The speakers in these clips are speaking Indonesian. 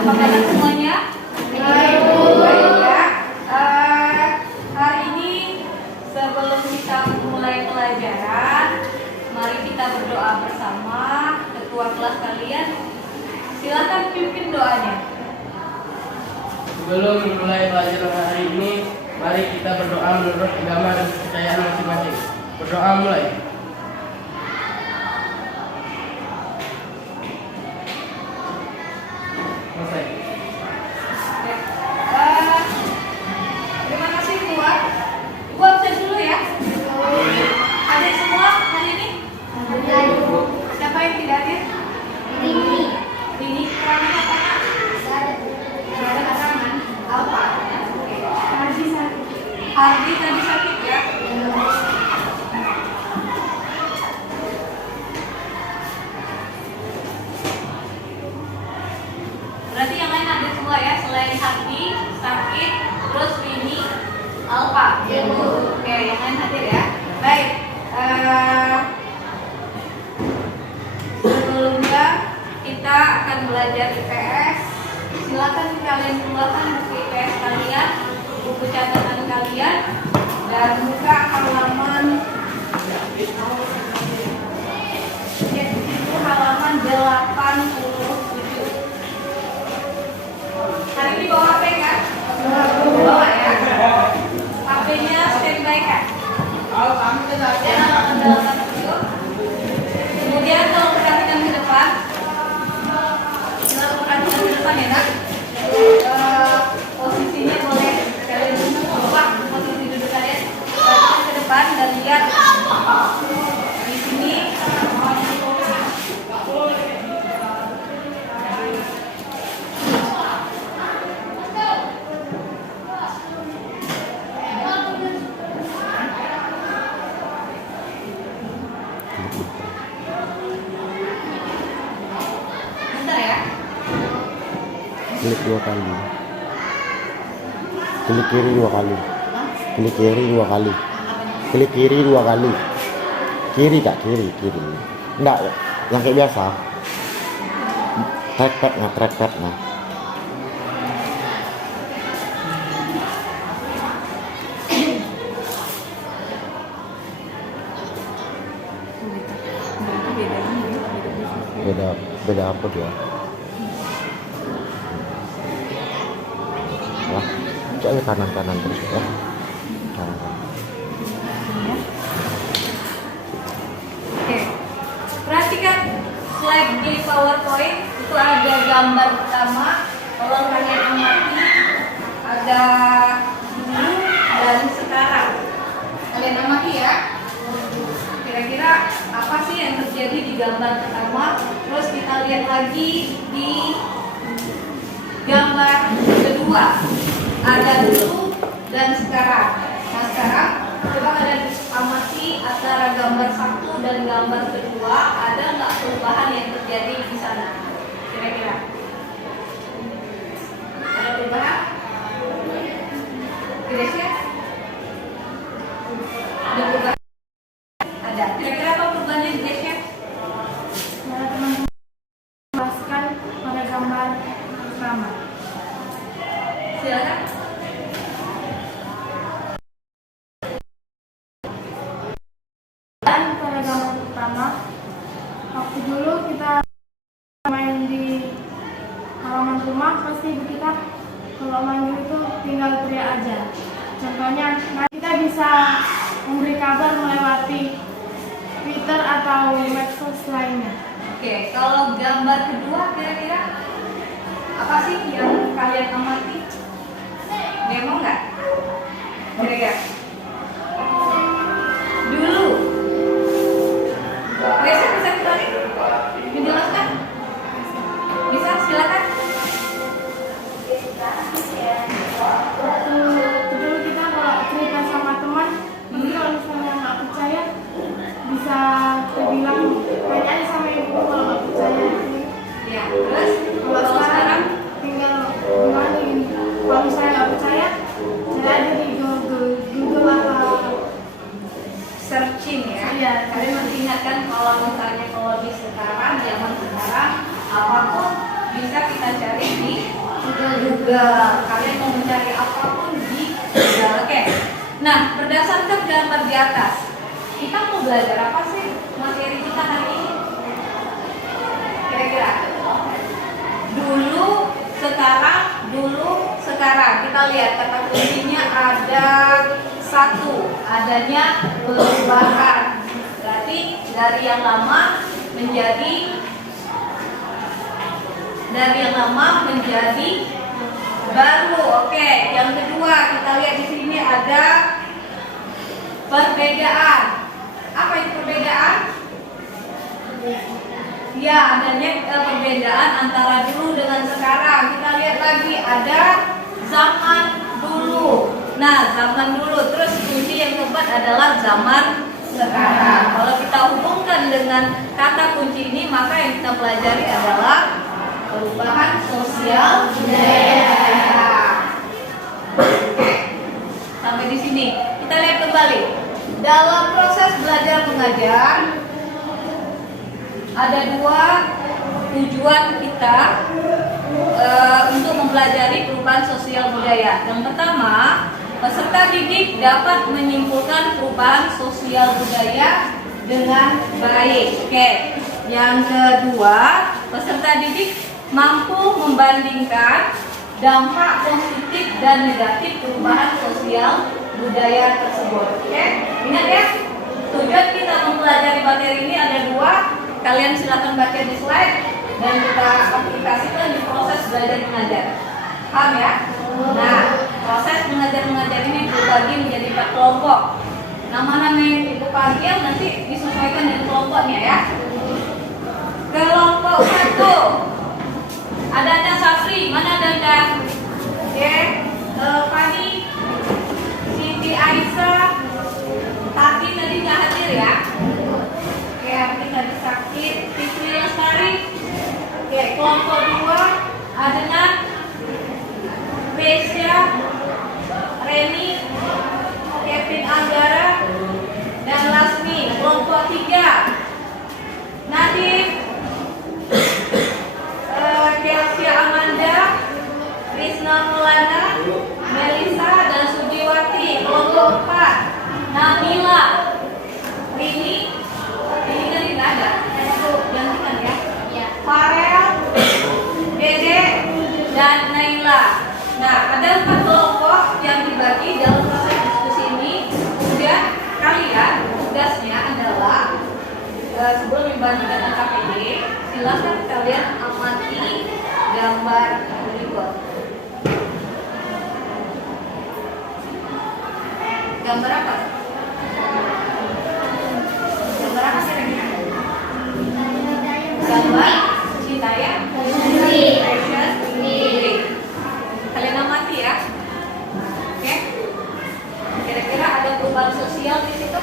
Apa kabar semuanya? Baik ya. Hari ini sebelum kita mulai pelajaran, mari kita berdoa bersama. Ketua kelas kalian, silakan pimpin doanya. Sebelum memulai pelajaran hari ini, mari kita berdoa menurut agama dan kepercayaan masing-masing. Berdoa mulai. Selesai. Terima kasih Tuhan. Ibu absen dulu ya. Adik semua hari ini? Siapa yang tidak hadir? Rini. Kerangan apa? Tidak ada keterangan. Apa? Hardi tadi sakit ya? Berarti yang lain ada semua ya, selain Hardi sakit, terus Rini, Alfa. Oke, yang lain hadir ya. Baik. Sebelumnya kita akan belajar IPS. Silakan kalian keluarkan buku IPS kalian, buku catatan kalian, dan buka halaman itu halaman 87. Hari ini bawa HP kan? Bawa ya. HP-nya standby kan? Dan halaman 87. Kemudian kalau perhatikan ke depan, kalau perhatikan ke depan ya nak, posisinya boleh kalian ubah posisi duduk kalian, perhatikan ke depan dan lihat di sini. Klik 2 kali. Klik kiri 2 kali. Klik kiri 2 kali. Klik kiri 2 kali. Kiri kak, kiri. Enggak, yang kayak biasa. Trackpad nah. Beda apa dia? Ya, coba kanan terus ya. Kanan. Oke, perhatikan slide di PowerPoint itu ada gambar pertama. Kalau kalian amati ada dulu dan sekarang. Kalian amati ya. Kira-kira apa sih yang terjadi di gambar pertama? Terus kita lihat lagi di gambar kedua, ada dulu dan sekarang. Nah sekarang coba kalian amati antara gambar satu dan gambar kedua, ada nggak perubahan yang terjadi di sana? Kira-kira ada perubahan? Kira-kira ada perubahan? Ada. Kira-kira apa perubahannya di Desya? Jelaskan pada gambar pertama. Silakan. Dan pada gambar pertama, waktu dulu kita main di halaman rumah, pasti ibu kita kalau main itu tinggal teriak aja. Contohnya, nah kita bisa memberi kabar melewati Twitter atau medsos lainnya. Oke, kalau gambar kedua kira-kira apa sih yang kalian amati? Demo nggak? Kira-kira dulu. Bisa kembali? Dijelaskan? Bisa, silakan. Waktu dulu kita kalau cerita sama teman, kalau misalnya nggak percaya, bisa terbilang tanya aja sama ibu kalau nggak percaya. Ya, terus Kalau sekarang tinggal bilang gini, kalau misalnya nggak percaya, saya ada di Google Google. Kalian mau mencari apapun di Google. Oke. Nah, berdasarkan gambar di atas, kita mau belajar apa sih materi kita hari ini? Kira-kira? Dulu, sekarang. Kita lihat kata kuncinya ada satu, adanya perubahan. Berarti dari yang lama menjadi baru. Oke, yang kedua kita lihat di sini ada perbedaan. Apa itu perbedaan? Ya, adanya perbedaan antara dulu dengan sekarang. Kita lihat lagi ada zaman dulu. Nah, zaman dulu. Terus kunci yang keempat adalah zaman sekarang. Kalau kita hubungkan dengan kata kunci ini, maka yang kita pelajari adalah perubahan sosial budaya. Sampai di sini. Kita lihat kembali. Dalam proses belajar mengajar ada dua tujuan kita untuk mempelajari perubahan sosial budaya. Yang pertama, peserta didik dapat menyimpulkan perubahan sosial budaya dengan baik. Oke. Yang kedua, peserta didik mampu membandingkan dampak positif dan negatif perubahan sosial budaya tersebut. Oke, ingat ya, tujuan kita mempelajari materi ini ada dua. Kalian silakan baca di slide dan kita aplikasikan di proses belajar mengajar. Paham ya? Nah, proses belajar mengajar ini dibagi menjadi 4 kelompok. Nama-nama yang Ibu panggil nanti disesuaikan dengan kelompoknya ya. Kelompok 1 adanya Safri, mana Danda? Oke, Fani, Siti Aisyah, Tati tadi nggak hadir ya? Oke, Tati tadi sakit. Fitri Lestari. Oke, kelompok 2 adanya Pesya, Reni, Kevin Anggara, dan Lasmi. Kelompok 3 Nadif, Kelsia Amanda, Krisna Mulana, Melisa, dan Sujiwati. Kelompok 4 Nabila, Rini kan tidak ada, gantikan ya. Farel, Dede, dan Naila. Nah, ada 4 kelompok yang dibagi dalam proses diskusi ini. Kemudian kalian tugasnya adalah sebelum membandingkan KPD, silakan kalian amati gambar berikut. Gambar apa? Gambar apa kira-kira? Gambar cinta ya? Kalian amati ya. Oke? Kira-kira ada perubahan sosial di situ?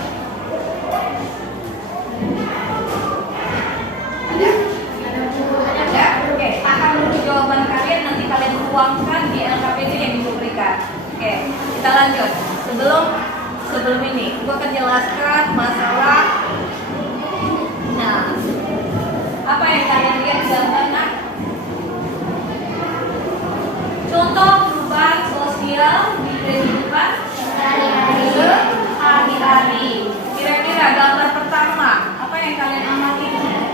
Ada? Oke, tahan dulu jawaban kalian, nanti kalian tuangkan di LKPD yang diberikan. Oke, kita lanjut. Sebelum ini, gue akan jelaskan masalah. Nah, apa yang kalian lihat di gambar? Contoh perubahan sosial di kehidupan sehari-hari. Kira-kira gambar pertama, apa yang kalian amati di sini?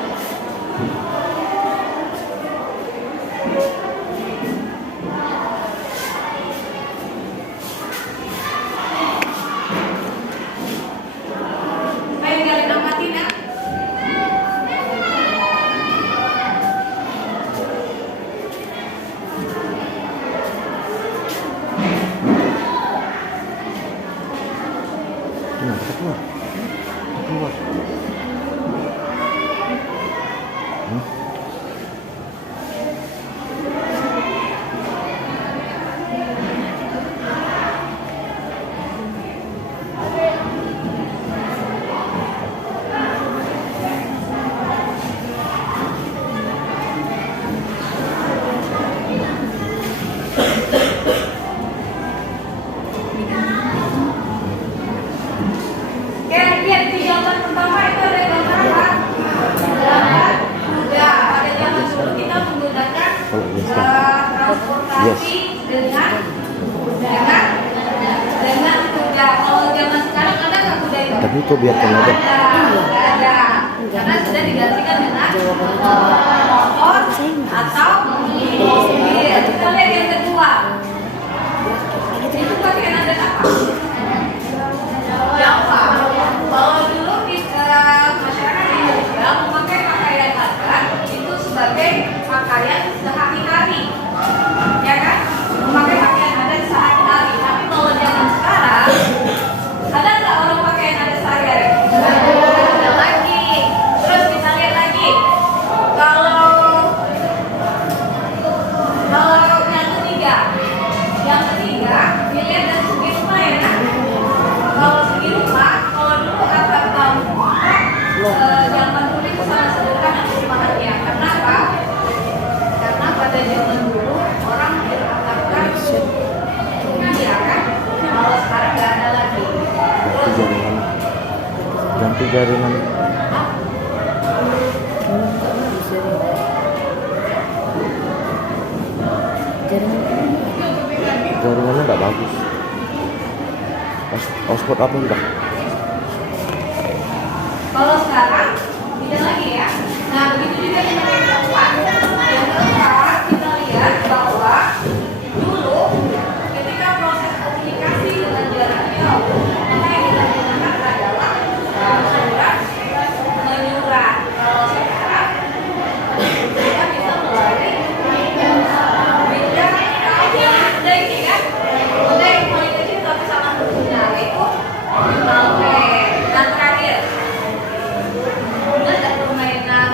Apa yang kalian amati, nak? Keluar. Lihat di gambar pertama itu ada gambar apa? Gambar kuda. Pada zaman dulu kita menggunakan perahu transportasi dengan kuda. Kalau zaman sekarang ada nggak kuda itu? Tapi kok biarkan aja. Nggak ada. Karena sudah digantikan dengan motor atau mobil. Kita lihat yang kedua. Itu pakaian adat apa? Jawa. Kalau dulu masyarakat Indonesia memakai pakaian adat itu sebagai pakaian sehari-hari, ya kan? Memakai pakaian adat sehari-hari. Tapi kalau zaman sekarang, ada nggak orang pakaian adat sehari-hari? Ada lagi. Terus kita lihat lagi. Kalau yang ketiga, dilihat dari segi rumah ya. Kalau segi rumah, kalau dulu atap kampung zaman dulu itu sangat sederhana perumahannya. Kenapa? Karena pada zaman dulu orang beratapkan rumah ya kan. Kalau sekarang nggak ada lagi. Ganti jaringan. Jaringannya nggak bagus. Hotspot apa enggak? Kalau sekarang tidak lagi ya. Nah begitu juga dengan yang keempat. Yang keempat kita lihat bahwa dulu ketika proses komunikasi dengan jarak jauh, maka yang kita gunakan adalah surat menyurat. Kalau sekarang kita bisa melalui media udah ini kan, udah komunikasi tapi sama pengguna itu melalui. Dan terakhir ada permainan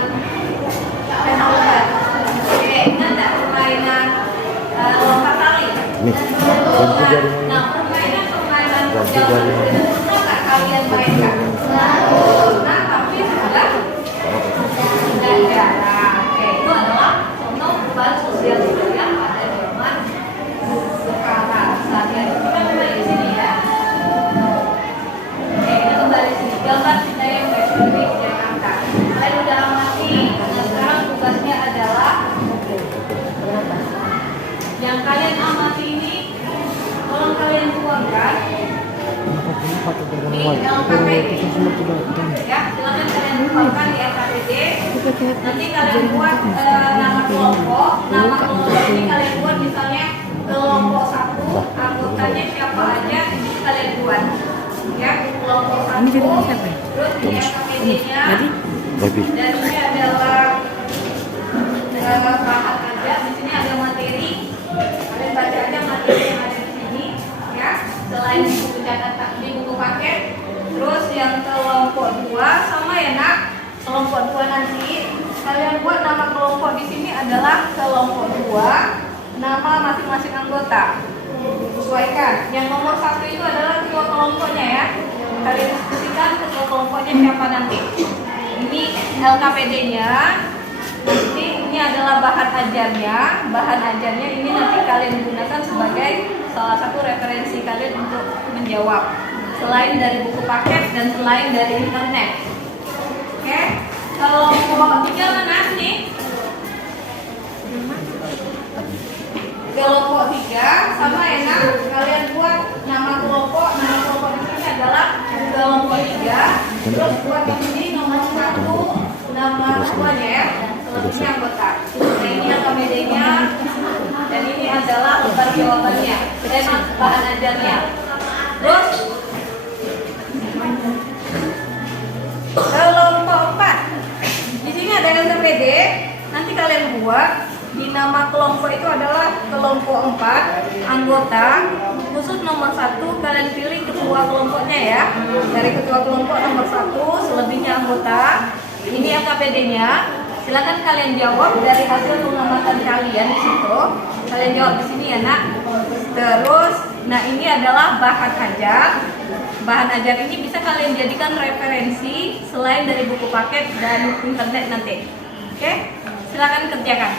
penaulan. Oke, ada permainan lompat tali. Nih, ganti jaringan. Nah, permainan Ganti jaringan. pernah nggak kalian mainkan? Nah, tapi sudah jarang. Oke, itu adalah contoh perubahan sosial budaya pada zaman sekarang. Saatnya kita kembali ke sini ya. Oke, kita kembali sini. Gambar kita yang PSBB Jakarta. Kalian udah amati. Nah, sekarang tugasnya adalah yang kalian amati ini, tolong kalian tuangkan di LKPD. Ya, silakan kalian tuangkan di LKPD. Nanti kalian buat nama kelompok. Nama kelompok ini kalian buat misalnya kelompok 1, anggotanya siapa aja, ini kalian buat. Ya, kelompok 1. Terus di LKPD-nya. Baby. Dan ini adalah bahan aja. Di sini ada materi. Kalian baca aja materi yang ada di sini, ya. Selain di buku catatan, di buku paket. Terus yang kelompok 2 sama ya nak. Kelompok 2 nanti kalian buat nama kelompok di sini adalah kelompok 2, nama masing-masing anggota. Sesuaikan. Yang nomor 1 itu adalah ketua kelompoknya ya. Kalian diskusikan ketua kelompoknya siapa nanti. Ini LKPD-nya. Nanti ini adalah bahan ajarnya. Bahan ajarnya ini nanti kalian gunakan sebagai salah satu referensi kalian untuk menjawab. Selain dari buku paket dan selain dari internet. Oke. Kelompok 3 mana nih? Kelompok 3 sama ya nak. Kalian buat nama kelompok. Nama kelompok di sini adalah kelompok 3. Terus buat di sini nomor 1 nama ketuanya ya. Selebihnya anggota. Nah ini LKPD-nya. Dan ini adalah lembar jawabannya. Dan bahan ajarnya. Terus kelompok 4. Di sini ada LKPD. Nanti kalian buat di nama kelompok itu adalah kelompok 4 anggota. Khusus nomor 1 kalian pilih ketua kelompoknya ya. Dari ketua kelompok nomor 1, selebihnya anggota. Ini LKPD-nya. Silakan kalian jawab dari hasil pengamatan kalian di situ. Kalian jawab di sini ya nak. Terus, nah ini adalah bahan ajar. Bahan ajar ini bisa kalian jadikan referensi selain dari buku paket dan internet nanti. Oke, silakan kerjakan.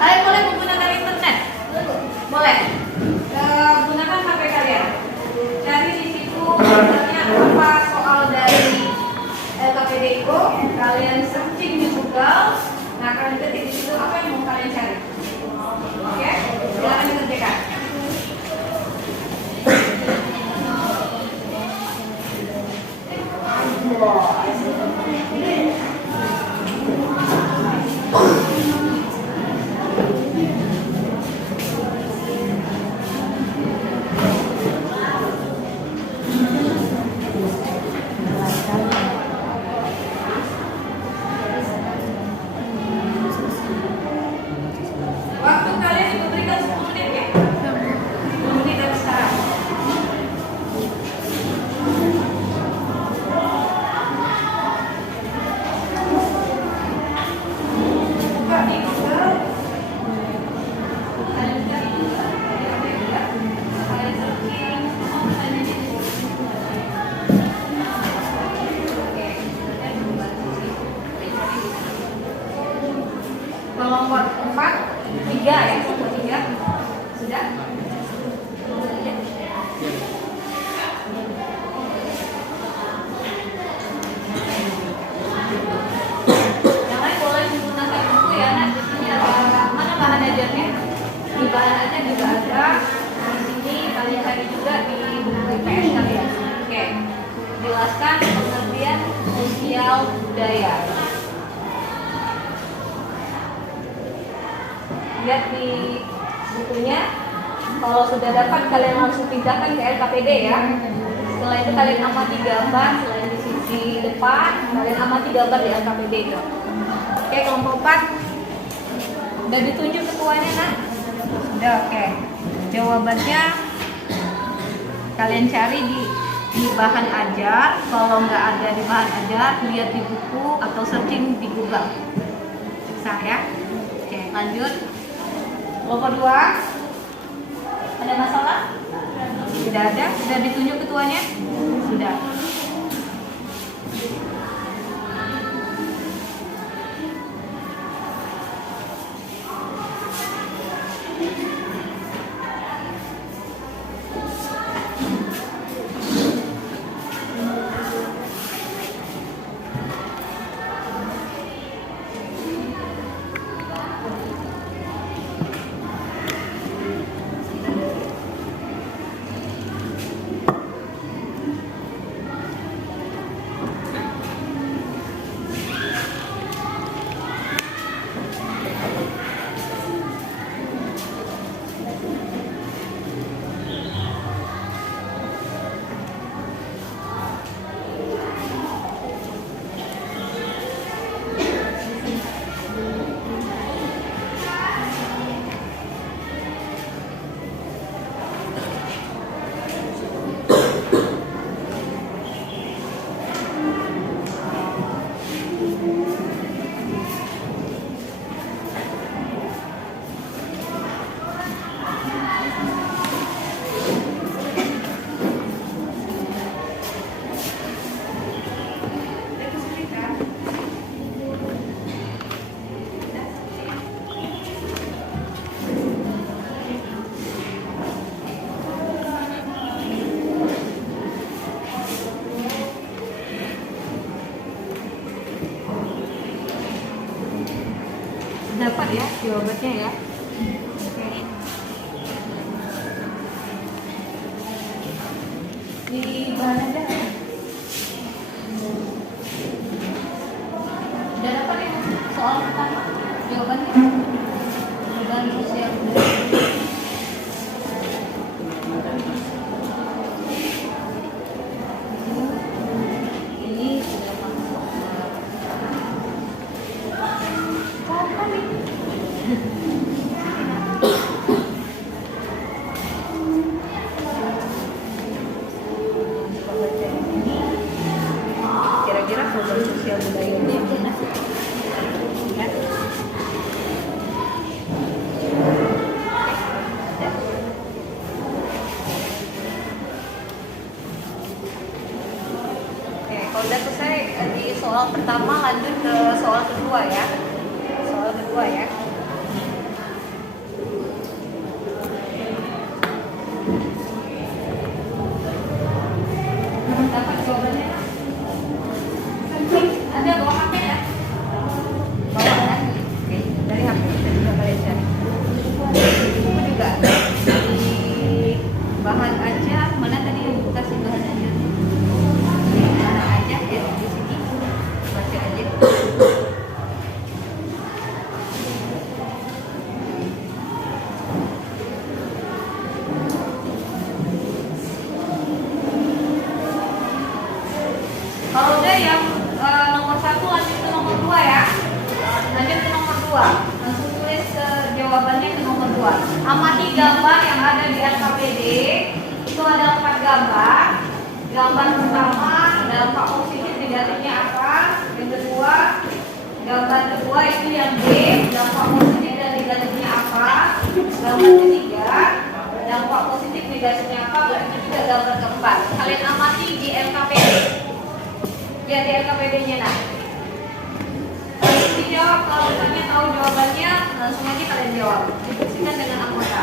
Kalian boleh menggunakan internet, boleh. Gunakan HP kalian. Cari di situ misalnya apa soal dari LKPD itu, kalian searching di Google. Nah kalian ketik di situ apa yang mau kalian kalian cari. Oke, silakan dikerjakan. Waktu kalian diberikan 10 menit ya. 10 menit dari sekarang. Buka di Google. Kalian cari juga. Kalian searching. Kelompok 4, 3 ya, kelompok 3 sudah. Yang lain boleh menggunakan buku ya, nah di sini ada mana bahan ajarnya. Di bahan ajar juga ada. Di sini kalian cari juga di buku IPS kalian. Oke, jelaskan pengertian sosial budaya. Lihat di bukunya. Kalau sudah dapat kalian langsung pindahkan ke LKPD ya. Setelah itu kalian amati gambar. Selain di sisi depan, kalian amati gambar di LKPD itu. Oke, kelompok 4 udah ditunjuk ketuanya nak? Sudah, oke. Jawabannya kalian cari di bahan ajar. Kalau nggak ada di bahan ajar, lihat di buku atau searching di Google. Bisa ya? Oke, lanjut. Kelompok 2 ada masalah? Tidak ada? Sudah ditunjuk ketuanya? Sudah. Dapat ya jawabannya ya. Oke. Di bahan aja. Udah dapat ya soal pertama jawabannya. Jawaban sosial budaya. Ini sudah masuk. Kira-kira program sosial budaya itu yang mana sih? Ya. Oke, kalau udah selesai di soal pertama lanjut ke soal kedua ya. Soal kedua ya. Dapat jawabannya? Ada bawa HP ya? Bawa lagi. Oke, dari HP kita juga kalian kedua. Amati gambar yang ada di LKPD. Itu ada 4 gambar. Gambar pertama, dampak positif negatifnya apa? Yang kedua, gambar kedua itu yang B, dampak positif dan negatifnya apa? Gambar ketiga, dampak positif negatifnya apa? Berarti juga gambar keempat. Kalian amati di LKPD. Lihat di LKPD-nya nah. Dijawab, kalau misalnya tahu jawabannya langsung aja kalian jawab. Diskusikan dengan anggota.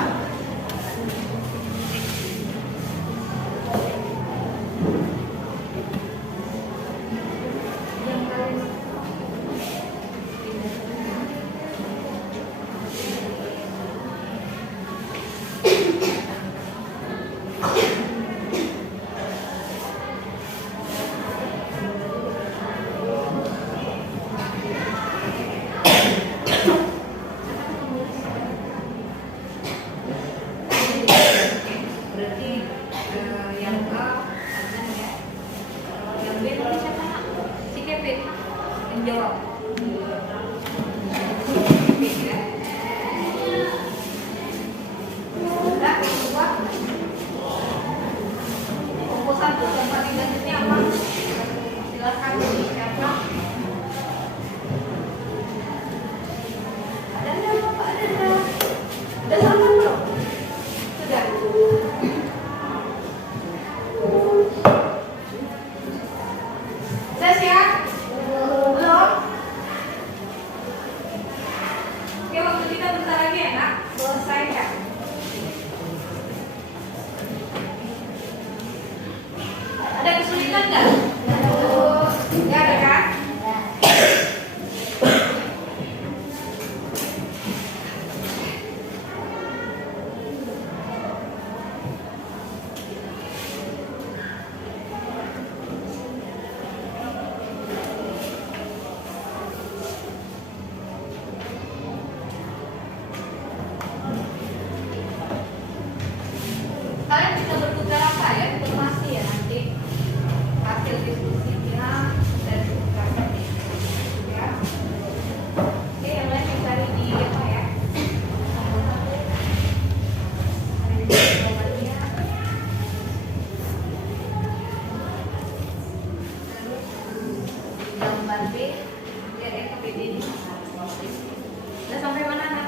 Berarti yang A Adnan ya. Yang B tadi siapa nak? Si Kevin yang jawab. Kevin ya. Udah kedua. Komposan tuh dampak negatifnya apa? Silakan siapa? Ada nggak Bapak? Ada nggak? Udah sama belum? Sudah. Sudah siap? Belum? Oke, waktu kita bentar lagi ya nak. Selesai ya. Ada kesulitan nggak? Ya ada kan? Kalian bisa bertukar apa ya informasi ya nanti hasil diskusinya dan bertukar ya. Oke, yang lain yang cari di apa ya? Cari di jawabannya. Terus gambar B lihat LKPD ini. Udah sampai mana nak?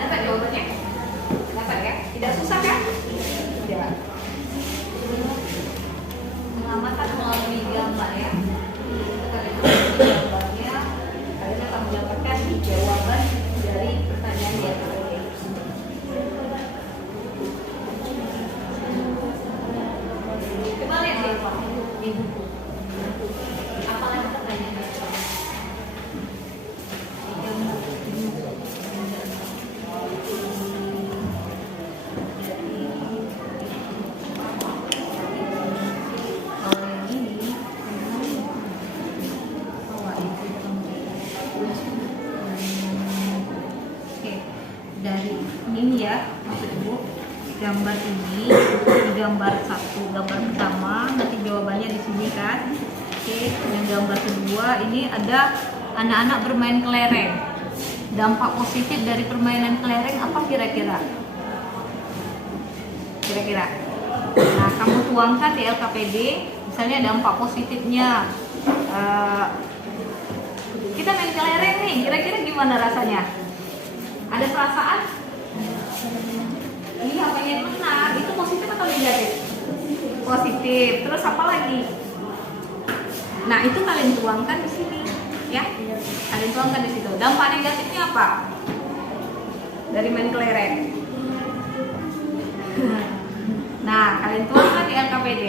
Dapat jawabannya? Dapat ya? Tidak susah kan? Tidak. Pengamatan melalui gambar ya. Itu kalian melalui gambarnya, kalian akan mendapatkan jawaban dari pertanyaan di atas ini. Coba lihat di buku. Apa lagi pertanyaannya? Dari ini ya, maksud Ibu, gambar ini gambar satu, gambar pertama, nanti jawabannya di sini kan. Oke, yang gambar kedua ini ada anak-anak bermain kelereng. Dampak positif dari permainan kelereng apa kira-kira? Kira-kira. Nah, kamu tuangkan di LKPD, misalnya dampak positifnya. Kita main kelereng nih, kira-kira gimana rasanya? Ada perasaan? Ini apa yang benar? Itu positif atau negatif? Positif. Terus apa lagi? Nah, itu kalian tuangkan di sini, ya. Kalian tuangkan di situ. Dampak negatifnya apa? Dari main kelereng. Nah, kalian tuangkan di LKPD.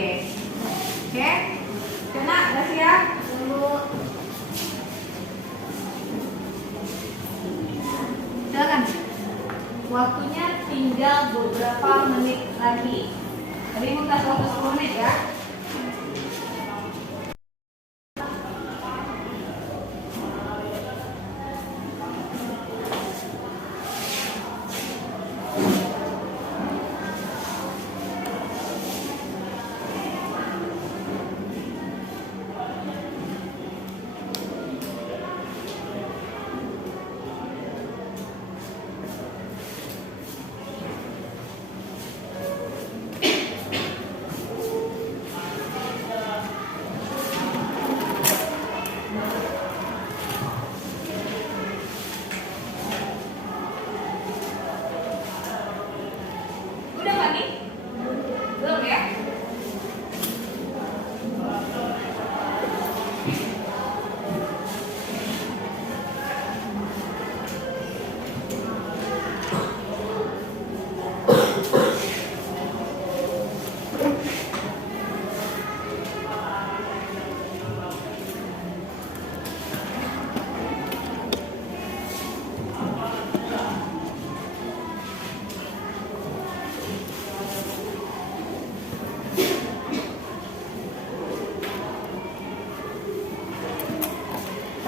Oke? Kena, udah siap? Silakan. Waktunya tinggal beberapa menit lagi. Tadi mau kasih waktu 10 menit ya. Udah nggak nih? Belum ya?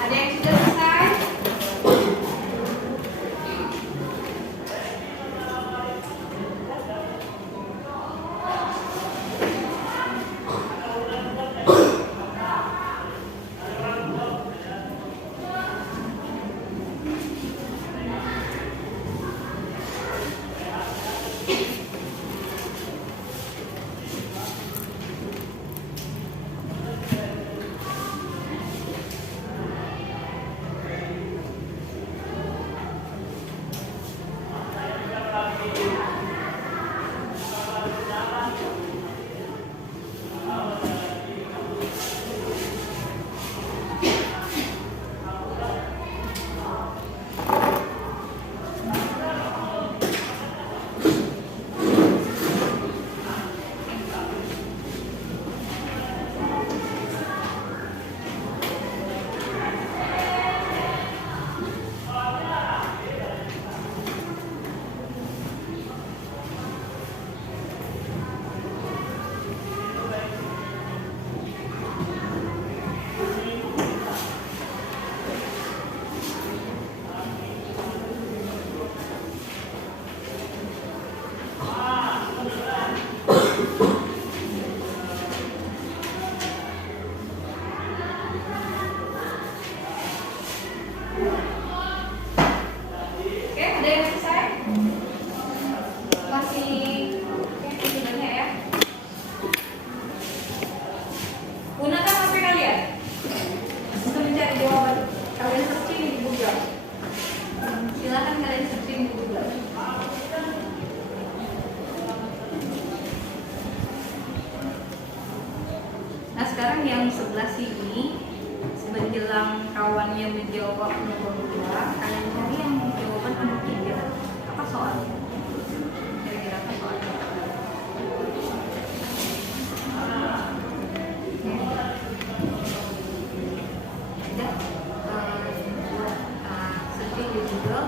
Ada yang sudah selesai? Oke, ada yang selesai? Masih banyak ya? Gunakan HP kalian untuk mencari jawaban. Kalian searching di Google. Silakan kalian searching di Google. Nah, sekarang yang sebelah sini menjelang kawannya menjawab nomor 2, kalian cari yang jawaban nomor 3. Apa soalnya? Kira-kira apa soalnya? Udah, searching di Google.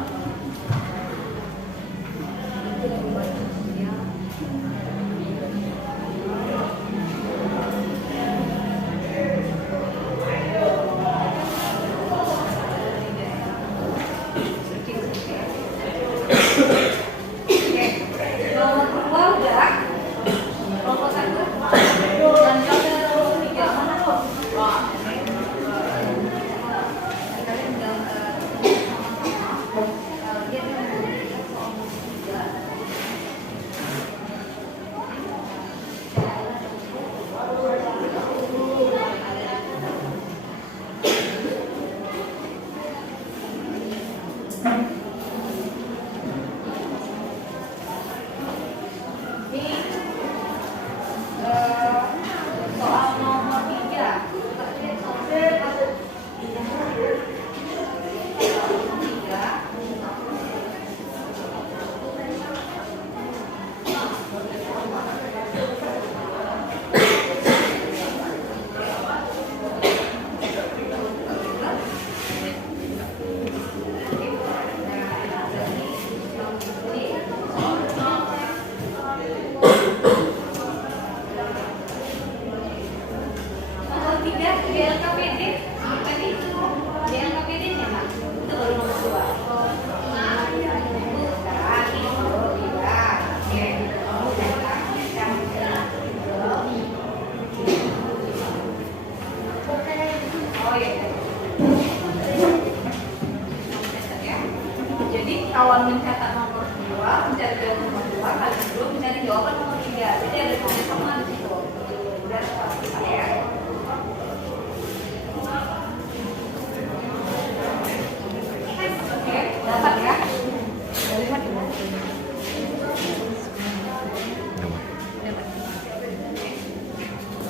mencatat nomor 2, mencari jawaban nomor 2, kalian dulu mencari jawaban nomor 3. Jadi ada sama di situ. Udah pasti saya. Oke, dapat ya? Dari mana?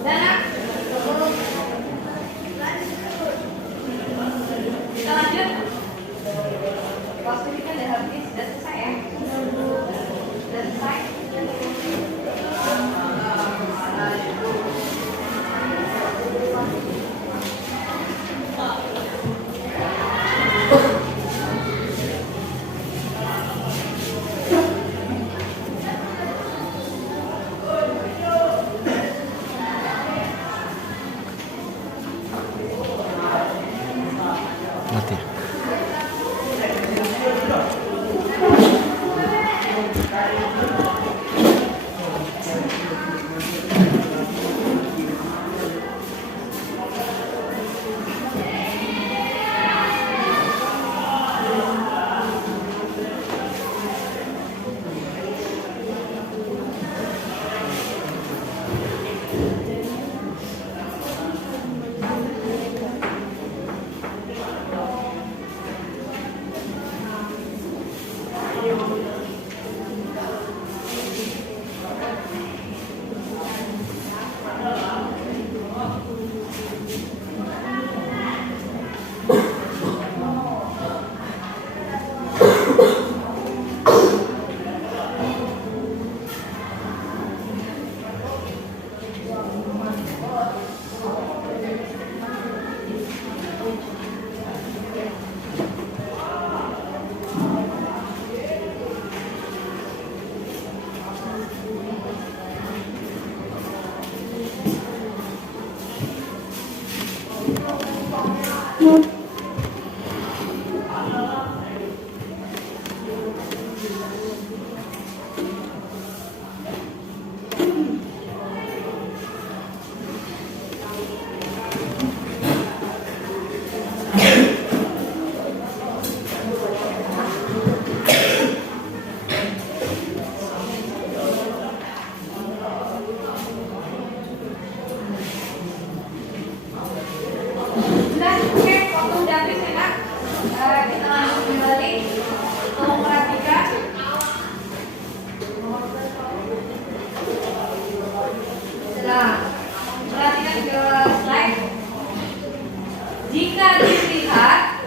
Dapat. Kita lanjut. Waktu kita udah habis, udah selesai ya? Udah selesai? Mati.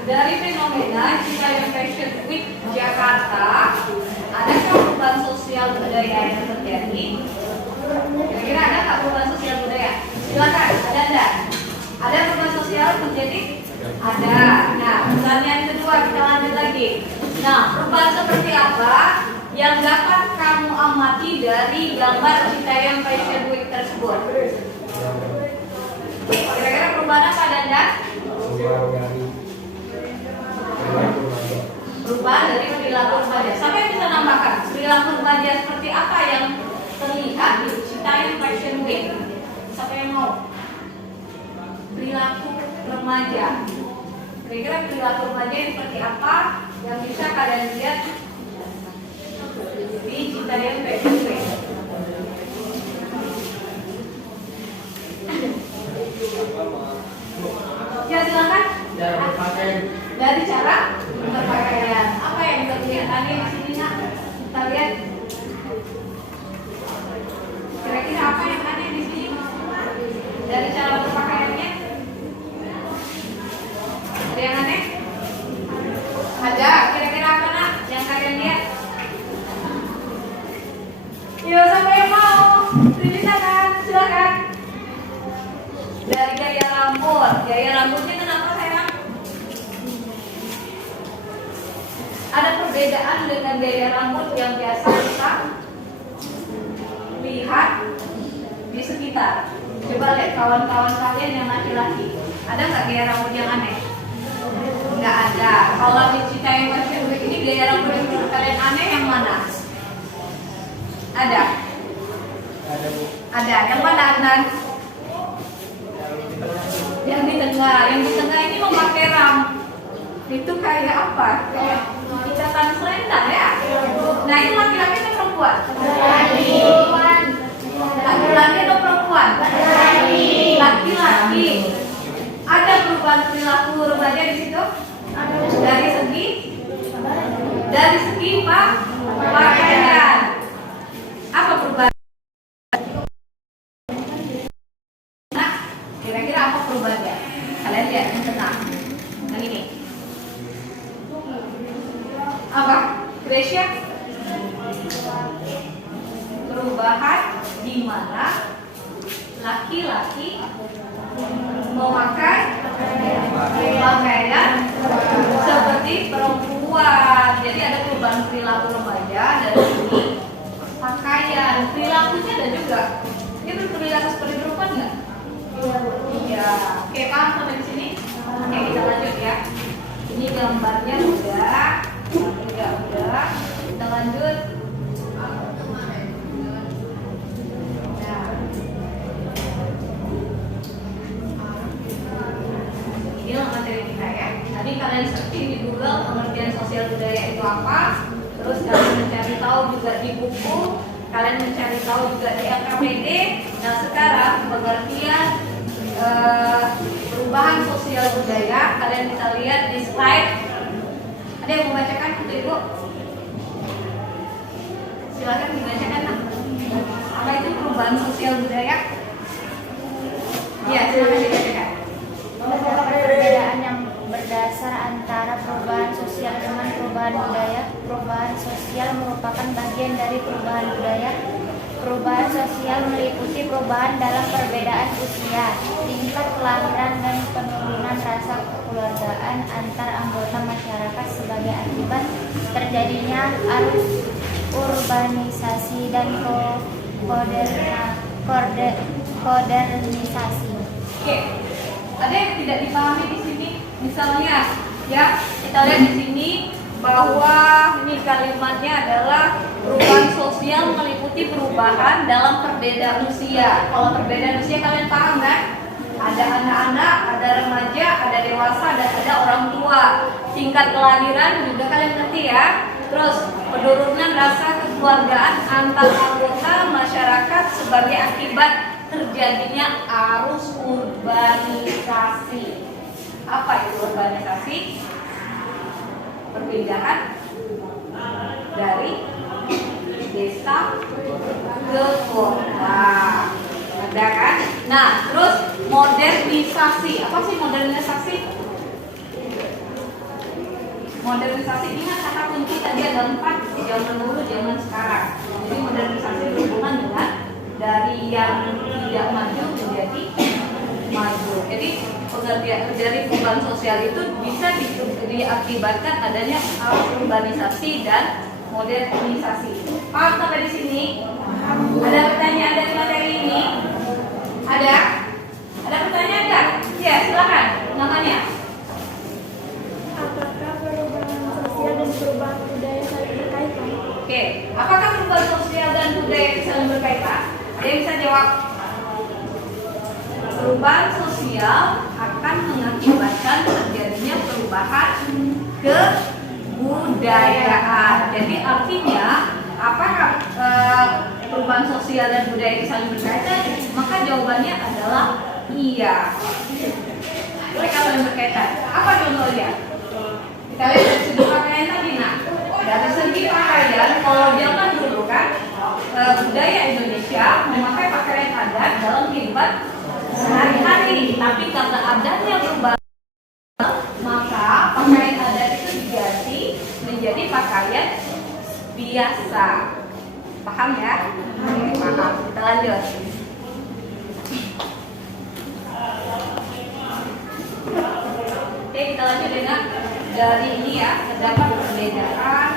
Dari fenomena Citayam Fashion Week Jakarta, adakah perubahan sosial budaya yang terjadi? Kira-kira ada nggak perubahan sosial budaya? Silakan, ada enggak? Ada perubahan sosial terjadi? Ada. Nah, pertanyaan kedua kita lanjut lagi. Nah, perubahan seperti apa yang dapat kamu amati dari gambar Citayam Fashion Week tersebut? Kira-kira perubahan apa ada enggak? Perubahan dari perilaku remaja. Siapa yang bisa nambahkan perilaku remaja seperti apa yang terlihat di Citayam Fashion Week? Siapa yang mau? Perilaku remaja. Kira-kira perilaku remaja seperti apa yang bisa kalian lihat di Citayam Fashion Week? Ya silakan. Dari cara berpakaian. Apa yang terlihat aneh di sini nak? Kita lihat. Kira-kira apa yang aneh di sini? Dari cara berpakaiannya? Ada yang aneh? Ada. Kira-kira apa nak yang kalian lihat? Ya, siapa yang mau? Pilih tangan, silakan. Dari gaya rambut. Gaya rambutnya kenapa sayang? Ada perbedaan dengan gaya rambut yang biasa kita lihat di sekitar. Coba lihat kawan-kawan kalian yang laki-laki. Ada nggak gaya rambut yang aneh? Nggak ada. Kalau di Citayam Fashion Week ini gaya rambut yang menurut kalian aneh yang mana? Ada? Ada. Yang mana Adnan? Yang di tengah ini memakai ram. Itu kayak apa? Kayak kita bukan selendang ya. Nah itu laki-laki atau perempuan? Laki-laki atau perempuan? Laki-laki. Ada perubahan perilaku remaja di situ? Dari segi pakaian. Apa perubahan? Nah, kira-kira apa perubahannya? Kalian lihat yang tenang. Yang ini. Apa? Gracia? Perubahan di mana laki-laki memakai pakaian seperti perempuan. Jadi ada perubahan perilaku remaja dari sini pakaian. Perilakunya ada juga. Dia berperilaku seperti perempuan nggak? Iya. Oke, paham sampai di sini? Oke, kita lanjut ya. Ini gambarnya udah. Kita lanjut. Inilah materi kita ya. Tadi kalian searching di Google pengertian sosial budaya itu apa. Terus kalian mencari tahu juga di buku. Kalian mencari tahu juga di LKPD. Nah sekarang pengertian perubahan sosial budaya kalian bisa lihat di slide. Ada yang membacakan untuk Ibu? Silakan dibacakan. Apa itu perubahan sosial budaya? Ya, silakan dibacakan. Terdapat perbedaan yang berdasar antara perubahan sosial dengan perubahan budaya. Perubahan sosial merupakan bagian dari perubahan budaya. Perubahan sosial meliputi perubahan dalam perbedaan usia, tingkat kelahiran, dan penurunan rasa kekeluargaan antar anggota masyarakat sebagai akibat terjadinya arus urbanisasi dan modernisasi. Oke. Ada yang tidak dipahami di sini, misalnya ya kita lihat di sini bahwa ini kalimatnya adalah perubahan sosial meliputi perubahan dalam perbedaan usia. Kalau perbedaan usia kalian paham kan? Ada anak-anak, ada remaja, ada dewasa, dan ada orang tua. Tingkat kelahiran juga kalian ngerti ya. Terus penurunan rasa kekeluargaan antar anggota masyarakat sebagai akibat terjadinya arus urbanisasi. Apa itu urbanisasi? Perpindahan dari desa ke kota. Ada kan? Nah, terus modernisasi. Apa sih modernisasi? Modernisasi ingat kata kunci tadi ada 4, zaman dulu, zaman sekarang. Jadi modernisasi berhubungan dengan dari yang tidak maju menjadi maju. Jadi pengertian dari perubahan sosial itu bisa diakibatkan adanya urbanisasi dan modernisasi. Paham sampai di sini? Ada pertanyaan dari materi ini? Ada? Ada pertanyaan nggak? Ya, silakan. Namanya? Apakah perubahan sosial dan perubahan budaya saling berkaitan? Oke, apakah perubahan sosial dan budaya itu saling berkaitan? Ada yang bisa jawab? Perubahan sosial akan mengakibatkan terjadinya perubahan kebudayaan. Jadi artinya apakah perubahan sosial dan budaya itu saling berkaitan? Maka jawabannya adalah iya. Mereka saling berkaitan. Apa contohnya? Kita lihat dari segi pakaian tadi. Nah, dari segi pakaian, kalau zaman dulu kan budaya Indonesia memakai pakaian adat dalam kehidupan sehari-hari. Tapi karena adanya perubahan, maka pakaian adat itu diganti menjadi pakaian biasa. Paham ya? Oke, paham. Kita lanjut. Oke, kita lanjut dengan dari ini ya, terdapat perbedaan.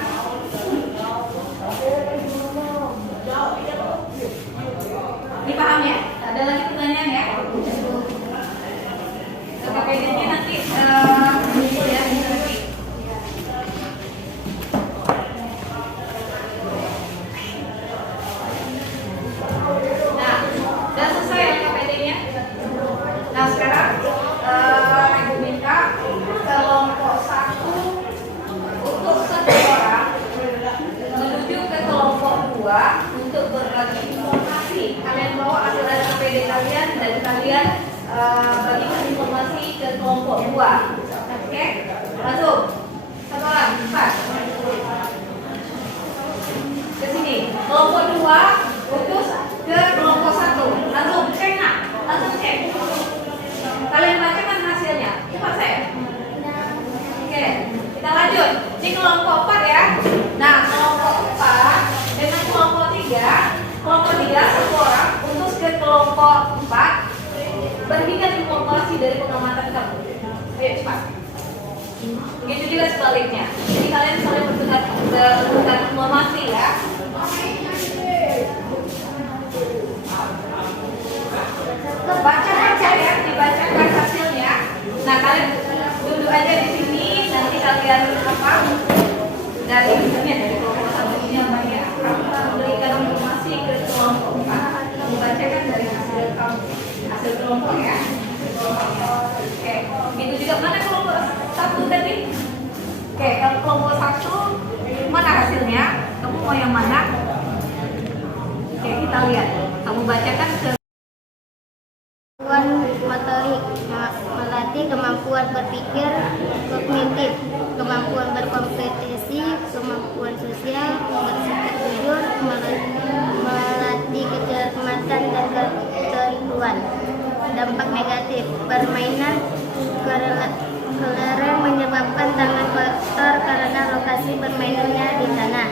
Ini paham ya? Ada lagi pertanyaan ya? KPD-nya nanti ya, nanti. Nah, udah selesai ya KPD-nya? Nah, sekarang Ibu minta kelompok 1 untuk satu orang dua untuk berbagi informasi. Kalian bawa hasil APD kalian dan kalian bagikan informasi ke kelompok dua. Oke, langsung satu orang, cepat ke sini. Kelompok dua utus ke kelompok satu. Langsung cek nak, langsung cek. Kalian bacakan hasilnya, cepat saya. Oke, kita lanjut di kelompok 4 ya. Nah, kelompok 4 dengan kelompok 3. Kelompok 3 satu orang utus ke kelompok 4 bagikan informasi dari pengamatan kamu. Ayo cepat. Begitu juga sebaliknya. Jadi kalian saling bertukar informasi ya. Bacakan ya, dibacakan hasilnya. Nah, kalian duduk aja di sini. Nanti kalian apa? Dari kelompok satu ini apa ya? Memberikan informasi ke kelompok 4. Membacakan dari hasil kelompok ya. Oke, begitu juga mana kelompok 1 tadi? Oke, kalau kelompok 1 mana hasilnya? Kamu mau yang mana? Oke, kita lihat. Kamu bacakan ke Kemampuan motorik, melatih kemampuan berpikir kognitif, kemampuan berkompetisi, kemampuan sosial, bersikap jujur, melatih kecermatan dan keterituan. Dampak negatif, permainan kelereng menyebabkan tangan kotor karena lokasi permainannya di sana.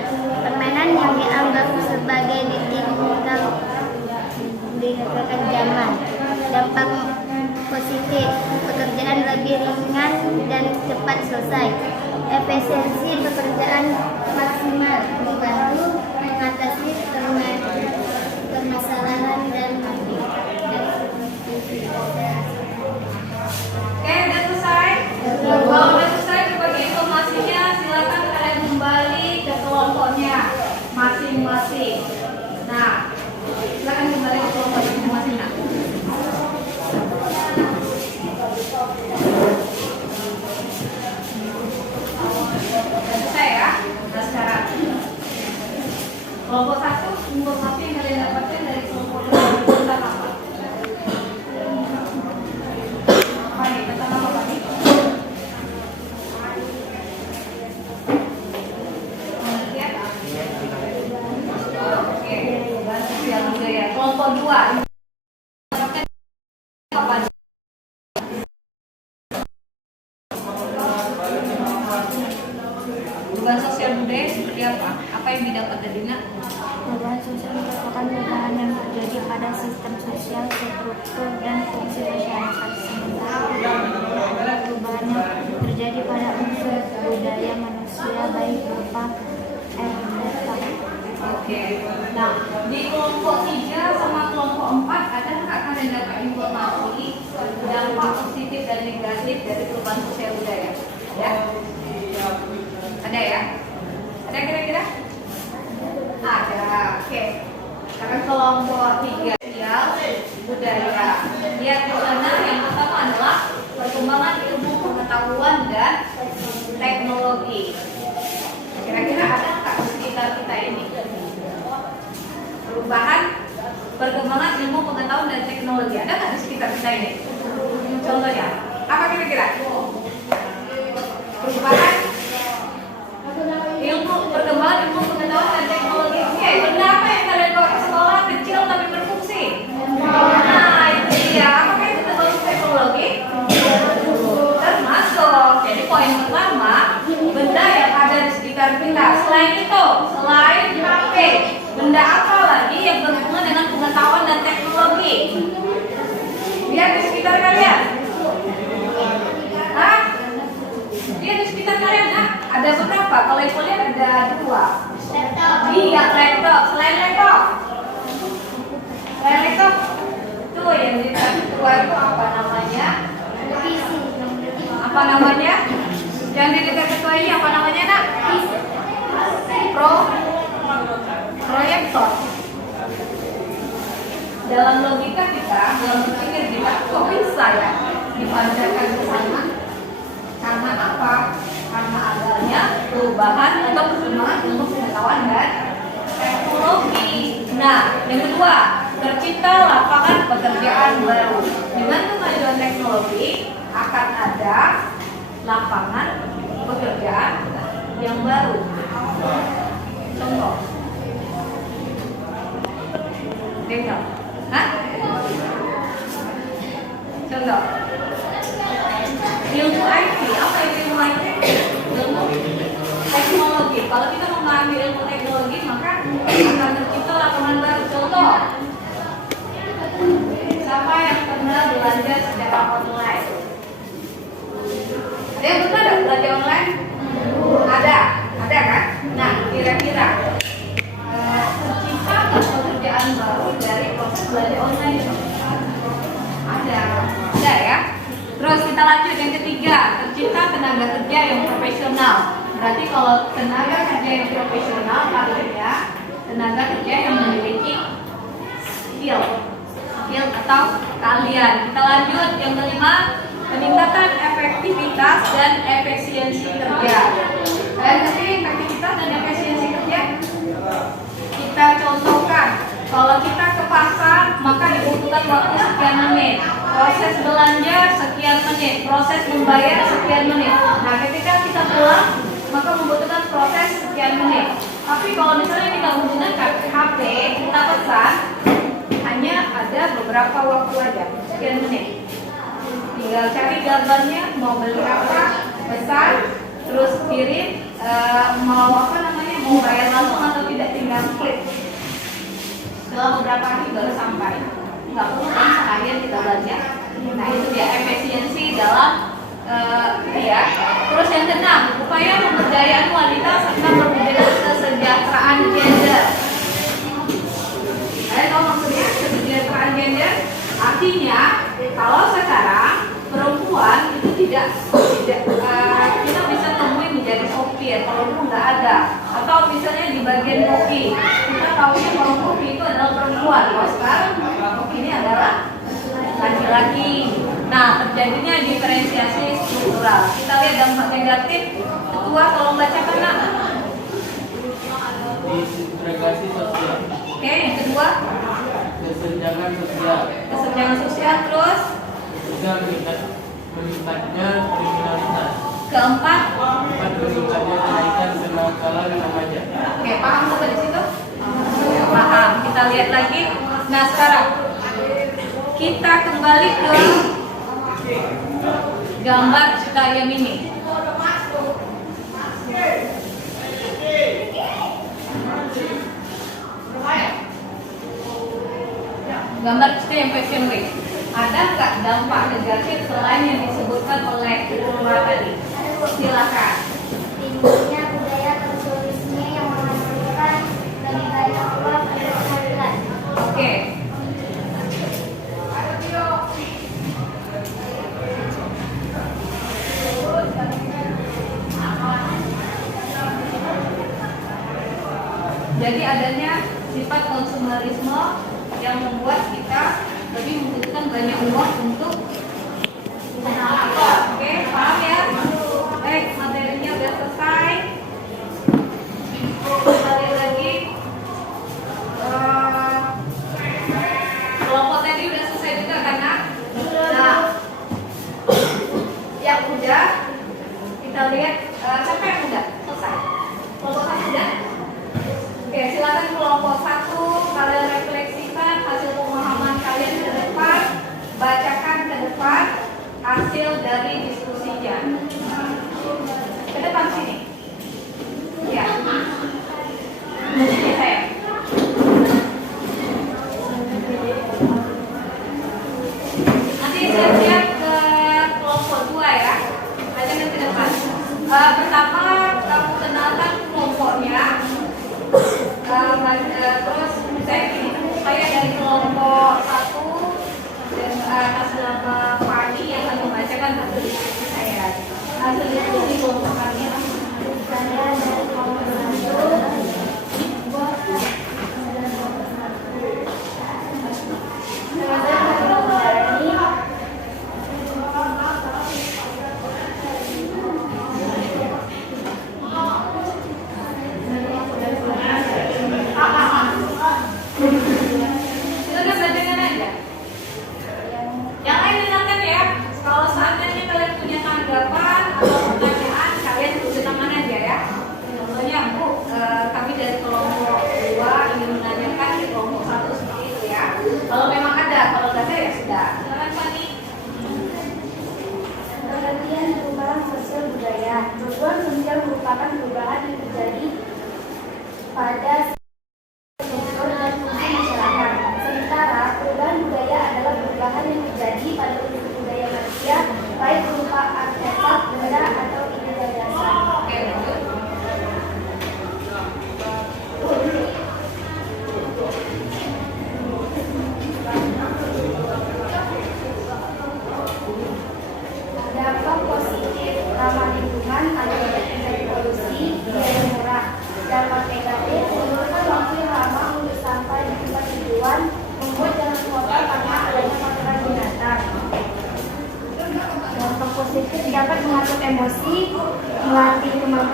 Permainan yang dianggap sebagai ditinggalkan zaman. Dampak positif, pekerjaan lebih ringan dan cepat selesai. Efisiensi pekerjaan maksimal, membantu mengatasi permasalahan dan Oke, udah selesai? Kalau udah selesai berbagi informasinya, silakan kalian kembali ke kelompoknya masing-masing. Nah, silakan kembali ke kelompok masing-masing. Nah. Selesai ya? Nah, sekarang kelompok 1, informasi yang kalian dapatkan dari kelompok 2 tentang apa? Apa nih? Tentang apa nih? Lihat? Oke, sosial budaya. Kelompok 2 dapatkan apa nih? Perubahan sosial budaya seperti apa? Apa yang didapat dari Nak? perubahan sosial merupakan perubahan yang terjadi pada sistem sosial, struktur, dan fungsi masyarakat. Sementara perubahan budaya adalah perubahan yang terjadi pada unsur budaya manusia, baik berupa data. Oke. Nah, di kelompok 3 sama kelompok 4 ada nggak kalian dapat informasi dampak positif dan negatif dari perubahan sosial budaya? Ya? Ada ya? Ada kira-kira? Ada. Oke. Sekarang kelompok 3 sosial budaya. Lihat di sana yang pertama adalah perkembangan ilmu pengetahuan dan teknologi. Kira-kira ada nggak di sekitar kita ini? Perubahan perkembangan ilmu pengetahuan dan teknologi ada nggak di sekitar kita ini? Contohnya apa kira-kira? Perubahan perkembangan ilmu pengetahuan dan teknologi. Oke, benda apa yang kalian bawa ke sekolah kecil tapi berfungsi? Nah, itu dia. Apakah itu termasuk teknologi? Termasuk. Jadi poin pertama, benda yang ada di sekitar kita. Selain itu, selain HP, benda apa lagi yang berhubungan dengan pengetahuan dan teknologi? Lihat di sekitar kalian. Hah? Lihat di sekitar kalian, nah, ada berapa? Kalau ibu lihat ada 2. Iya, laptop. Selain laptop, itu yang di tua itu apa namanya? Apa namanya? Yang di dekat ketua ini apa namanya, Nak? Proyektor. Dalam logika kita, dalam berpikir kita, kok bisa ya dipancarkan ke sana? Karena apa? Karena adanya perubahan atau perkembangan ilmu pengetahuan dan teknologi. Yang kedua, tercipta lapangan pekerjaan baru. Dengan kemajuan teknologi akan ada lapangan pekerjaan yang baru. Contoh. Dengar. Hah? Contoh. Ilmu IT, apa itu ilmu IT? Ilmu teknologi. Kalau kita memahami ilmu teknologi, maka akan tercipta lapangan baru. Contoh, siapa yang pernah belanja secara online? Ada yang pernah ada belanja online? Ada kan? Nah, kira-kira tercipta pekerjaan baru dari proses belanja online itu? Ada ya. Terus kita lanjut yang ketiga, tercipta tenaga kerja yang profesional. Berarti kalau tenaga kerja yang profesional artinya tenaga kerja yang memiliki skill atau keahlian. Kita lanjut yang kelima, peningkatan efektivitas dan efisiensi kerja. Kalian ngerti efektivitas dan efisiensi kerja? Kita contohkan, kalau kita ke pasar maka dibutuhkan waktu sekian menit, proses belanja sekian menit, proses membayar sekian menit. Nah, ketika kita pulang maka membutuhkan proses sekian menit. Tapi kalau misalnya kita menggunakan HP, kita pesan, hanya ada beberapa waktu aja, sekian menit. Tinggal cari gambarnya, mau beli apa, pesan, terus kirim, mau bayar langsung atau tidak, tinggal klik. Setelah beberapa hari baru sampai. Nggak perlu kan seharian kita belanja. Nah, itu dia efisiensi dalam ya. Terus yang keenam, upaya pemberdayaan wanita serta perbedaan kesejahteraan gender. Tahu maksudnya kesejahteraan gender? Artinya kalau sekarang perempuan itu tidak kita bisa temui menjadi sopir, kalau nggak ada. Atau misalnya di bagian kopi, kita tahunya kalau kopi itu adalah perempuan. Kalau sekarang kopi ini adalah laki-laki. Nah, terjadinya diferensiasi struktural. Kita lihat dampak negatif. Ketua, tolong bacakan nak. Disegregasi sosial. Oke, yang kedua, Kesenjangan sosial. kesenjangan sosial. Terus Ketiga, meningkatnya kriminalitas. keempat, Meningkatnya kenaikan kenakalan remaja. oke, paham sampai di situ? Paham. Kita lihat lagi. Nah, sekarang kita kembali ke gambar kayak ini. Gambar kita yang question week. Ada nggak dampak negatif selain yang disebutkan oleh Purwa tadi? Silakan. Tingginya budaya tertulisnya yang menghasilkan penilaian Allah keadilan. Oke. Jadi adanya sifat konsumerisme yang membuat kita lebih membutuhkan banyak uang untuk oke, paham ya? Baik, materinya udah selesai. Kita lihat lagi. Kelompok tadi udah selesai juga karena nah, yang udah kita lihat siapa yang udah selesai? Kelompok satu udah? Oke, silakan kelompok satu kalian refleksikan hasil pemahaman kalian ke depan, bacakan ke depan hasil dari diskusinya. Ke depan sini. Ya. Ini saya. Nanti siap-siap ke kelompok 2 ya. Bacakan ke depan. Pertama kamu kenalkan kelompoknya. Terus saya gini, saya dari kelompok 1 dan atas nama Fani yang akan membacakan hasil diskusi saya. Hasil diskusi kelompok kami. Saya dari kelompok 1.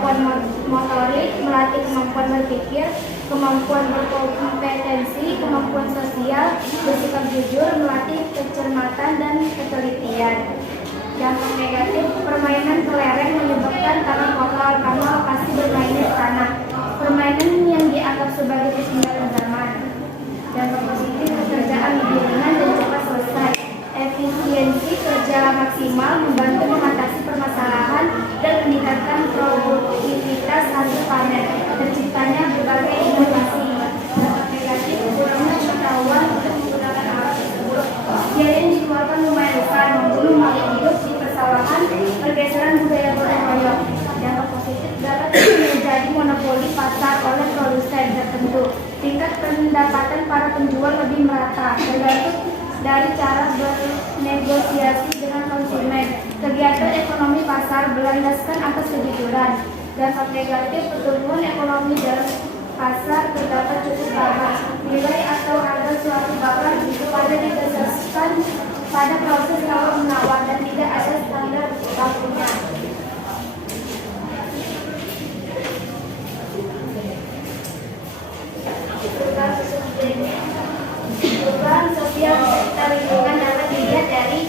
kemampuan motorik, melatih kemampuan berpikir, kemampuan berkompetensi, kemampuan sosial, bersikap jujur, melatih kecermatan dan ketelitian. Dampak negatif, permainan kelereng menyebabkan tanah kotor karena lokasi bermainnya di tanah. Permainan yang dianggap sebagai ketinggalan zaman. Dampak positif, pekerjaan lebih ringan dan cepat selesai. Efisiensi kerja maksimal, membantu mengatasi permasalahan dan meningkatkan produktivitas hasil panen. Terciptanya berbagai inovasi. Dampak negatif, kurangnya pengetahuan untuk menggunakan alat tersebut. Biaya yang dikeluarkan lumayan besar, membunuh makhluk hidup di persawahan, pergeseran budaya gotong royong. Dampak positif dapat menjadi monopoli pasar oleh produsen tertentu. Tingkat pendapatan para penjual lebih merata, tergantung dari cara bernegosiasi dengan konsumen. Kegiatan ekonomi pasar berlandaskan atas kejujuran. Dampak negatif, pertumbuhan ekonomi dalam pasar terdapat cukup lambat. Nilai atau harga suatu barang pada didasarkan pada proses tawar menawar dan tidak ada standar bakunya. Perubahan sosial sekitar lingkungan dapat dilihat dari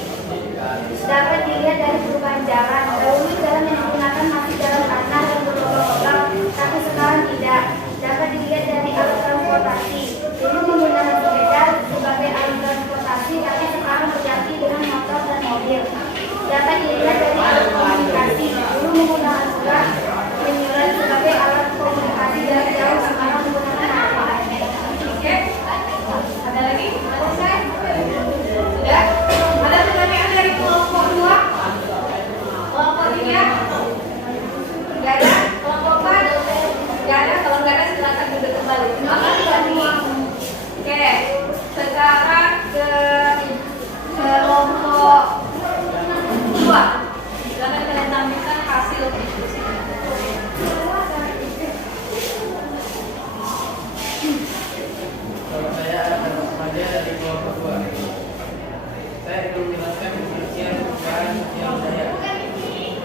perubahan jalan. Dahulu jalan yang digunakan masih jalan tanah yang berlubang-lubang, tapi sekarang tidak. Dapat dilihat dari alat transportasi. Dulu menggunakan sepeda sebagai alat transportasi, tapi sekarang berganti dengan motor dan mobil. Dapat dilihat dari alat komunikasi. Dulu menggunakan surat menyurat sebagai alat komunikasi jarak jauh, sekarang menggunakan HP. Oke, ada lagi? Selesai? Sudah? Ada pertanyaan dari kelompok 2? Kelompok 3? Tidak ada? Kelompok 4? Tidak ada? Kalau tidak ada silakan duduk kembali. Apa tadi? Oke, sekarang ke kelompok 2. Silakan kalian tampilkan hasil diskusi. Kalau saya akan remaja dari kelompok 2. Saya ingin menjelaskan definisi perubahan sosial budaya.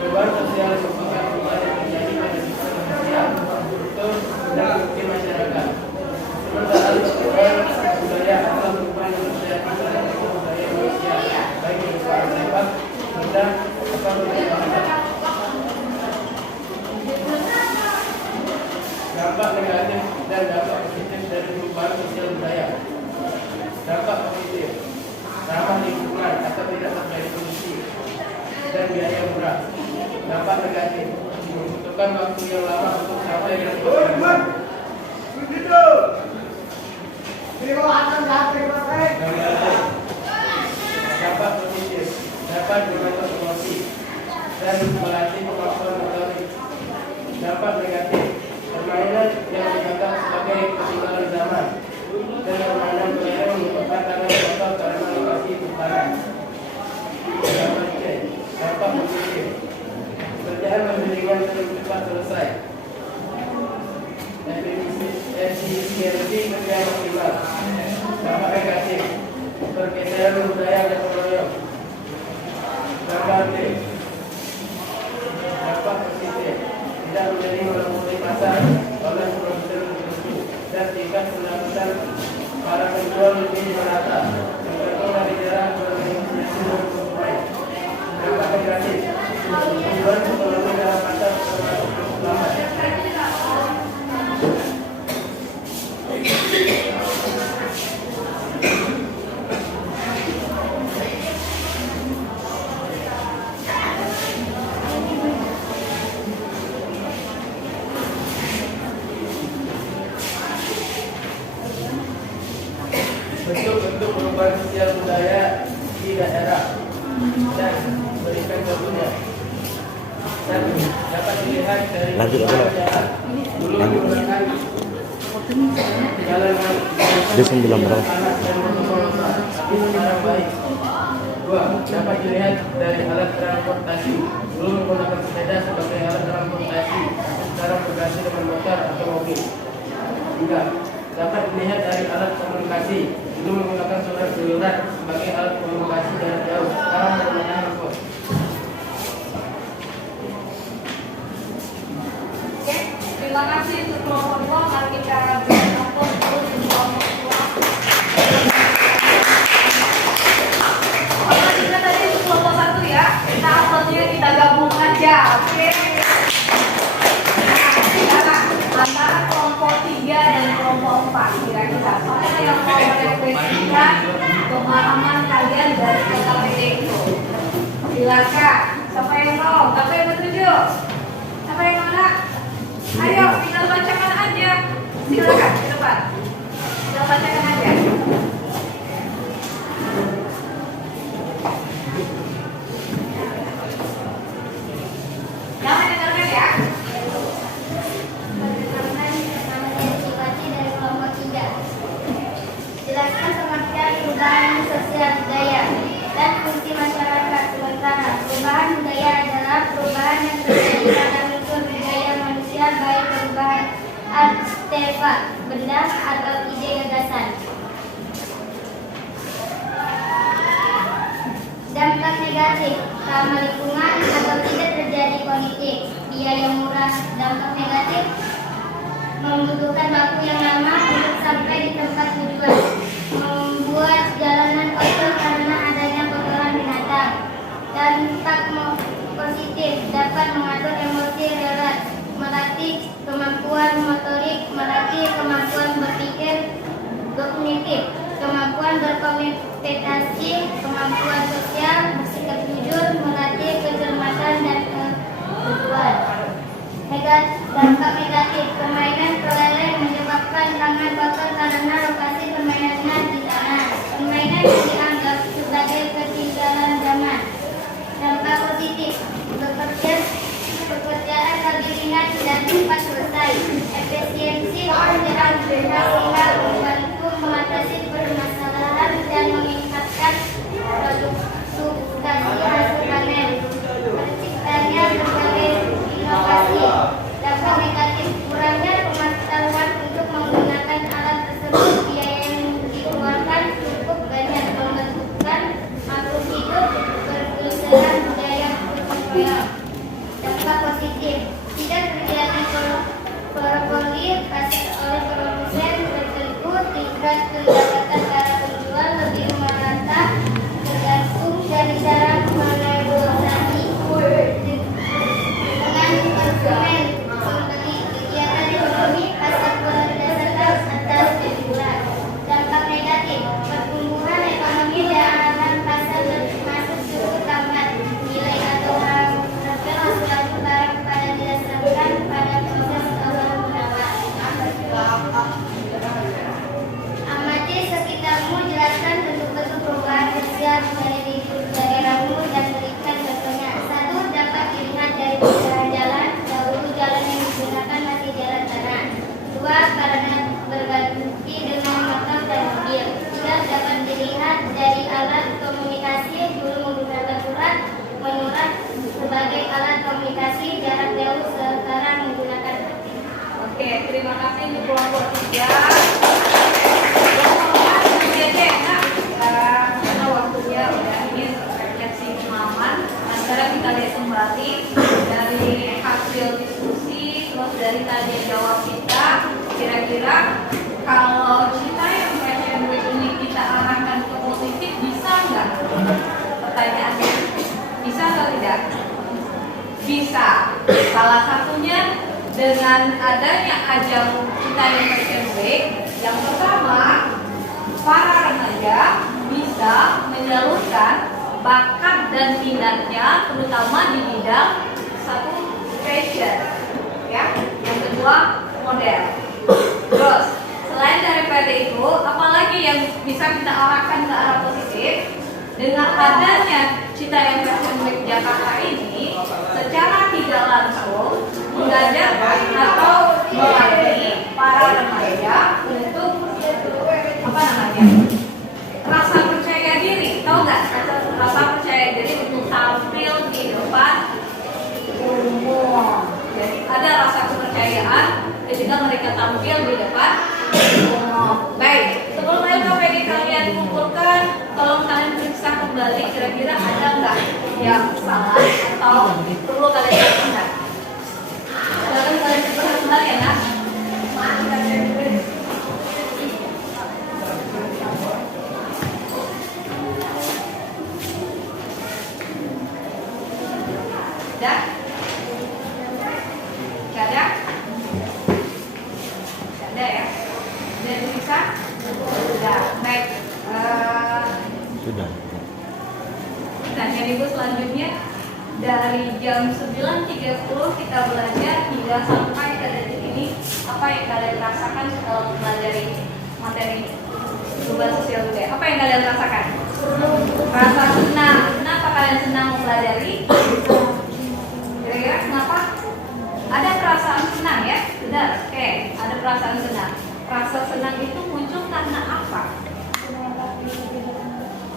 Perubahan sosial merupakan perubahan yang terjadi pada sistem sosial, struktur, dan fungsi masyarakat. Sementara perubahan budaya adalah perubahan yang terjadi pada budaya manusia, baik berupa sifat, benda, atau bentuk. Dampak negatif dan dampak positif dari perubahan sosial budaya. Dampak positif, ramah lingkungan atau tidak terjadi polusi dan biaya murah. Dampak negatif, membutuhkan waktu yang lama untuk sampai ke tujuan. Dampak positif, dapat mengatur emosi dan melatih kemampuan motorik. Dampak negatif, permainan yang dianggap sebagai ketinggalan zaman dan permainan kelereng merupakan tanah kotor karena lokasi bukaran. Dampak positif, pekerjaan lebih ringan dan cepat selesai. Efisiensi kerja maksimal. Dampak negatif, pergeseran budaya dan royong. Dampak positif, tidak menjadi monopoli pasar oleh produsen tertentu dan tingkat pendapatan para penjual lebih merata, tergantung dari cara bernegosiasi dengan konsumen. Dampak negatif, pertumbuhan ekonomi dalam pasar termasuk cukup lambat. Bentuk-bentuk perubahan sosial budaya di daerah dan berikan contohnya. Satu, dapat dilihat dari Lanjut, jalan dulu menggunakan jalan Dia 9 berapa? tanah dan motor, tapi sekarang baik. Dua, dapat dilihat dari alat transportasi. Dulu menggunakan sepeda sebagai alat transportasi, sekarang berganti dengan motor atau mobil. Tiga, dapat dilihat dari alat komunikasi. Dulu menggunakan surat sebagai alat komunikasi jarak jauh, sekarang menggunakan handphone. biar aku terus di kelompok tua. Kalau kita tadi di kelompok 1 ya, kita uploadnya kita gabung aja, oke? Nah, antara kelompok 3 dan kelompok 4 kira-kira. Soalnya yang mau merefleksikan pemahaman kalian dari KKPD itu. Silakan. Siapa yang mau? Siapa yang setuju? Siapa yang mana? Ayo, kita bacakan aja. Silakan, di depan. Kita bacakan aja. Jangan dengarkan ya. Jelaskan pengertian perubahan sosial budaya dan fungsi masyarakat. Sementara perubahan budaya adalah perubahan yang terjadi pada unsur budaya manusia, baik perubahan artefak, benda, atau ide gagasan. Dampak negatif, ramah lingkungan atau tidak terjadi politik, biaya murah. Dampak negatif, membutuhkan waktu yang lama untuk sampai di tempat tujuan, membuat jalanan kotor karena adanya kotoran binatang. Dampak positif, dapat mengatur emosi relaks, melatih kemampuan motorik, melatih kemampuan berpikir kognitif, kemampuan berkomunikasi, kemampuan sosial, bersikap jujur, melatih kecermatan dan keteguhan. Dampak negatif, permainan kelereng menyebabkan tangan kotor karena lokasi permainannya di tanah. Permainan yang dianggap sebagai ketinggalan zaman. Dampak positif, pekerjaan lebih ringan dan cepat selesai. Efisiensi pekerjaan sehingga membantu mengatasi permasalahan dan meningkatkan produktivitas hasil panen. Terciptanya berbagai inovasi. Dampak negatif, kurangnya pengetahuan untuk menggunakan alat tersebut. Biaya yang dikeluarkan cukup banyak, membentukkan makhluk hidup berkesudahan budaya berkembang. Dampak positif, tidak terjadi monopoli pasar oleh produsen tertentu, tingkat pendapatan para penjual lebih merata, tergantung dari cara menegosiasi dengan konsumen. Pembeli, kegiatan ekonomi pasar berdasarkan atas penjualan. Dampak negatif, pertumbuhan ekonomi dan pasar masuk cukup lambat. Nilai atau harga suatu barang pada didasarkan pada proses awal penawar. Amati sekitarmu, jelaskan bentuk-bentuk perubahan sosial dari daerahmu dan berikan contohnya. 1. Dapat dilihat dari jalan. Dahulu jalan yang digunakan masih jalan tanah. 2. Karena berganti dengan motor dan mobil. 3. Dapat dilihat dari alat komunikasi. Dulu menggunakan surat menyurat sebagai alat komunikasi jarak jauh, sekarang menggunakan hati. Oke, terima kasih untuk kelompok 3. Kelompok 4 aja enak. Karena waktunya udah ini refleksi pemahaman. Sekarang kita lihat kembali dari hasil diskusi, terus dari tanya jawab kita. Kira-kira kalau kita yang PCMW ini kita arahkan ke positif, bisa nggak? Pertanyaannya, bisa atau tidak? Bisa. Salah satunya dengan adanya ajang kita yang PCMW, yang pertama, para remaja bisa menyalurkan bakat dan minatnya, terutama di bidang satu fashion, ya. Yang kedua model. Terus selain daripada itu, apalagi yang bisa kita arahkan ke arah positif dengan adanya Citayam Fashion Week Jakarta ini, secara tidak langsung mengajarkan atau melatih para remaja untuk apa namanya, rasa percaya diri. Tahu nggak rasa percaya diri untuk tampil di depan umum. Jadi ada rasa kepercayaan ketika mereka tampil di depan umum. Baik, sebelum LKPD kalian kumpulkan, tolong kalian periksa kembali kira-kira ada nggak yang salah atau perlu kalian lakukan. Silakan kalian periksa kembali ya, Nak. Sudah. Nah, yang ibu selanjutnya dari jam 9.30 kita belajar hingga sampai ke detik ini, apa yang kalian rasakan setelah mempelajari materi perubahan sosial budaya? Apa yang kalian rasakan? Rasa senang. Kenapa kalian senang mempelajari? Kira-kira kenapa? Ada perasaan senang ya? Benar, oke. Ada perasaan senang. Rasa senang itu muncul karena apa?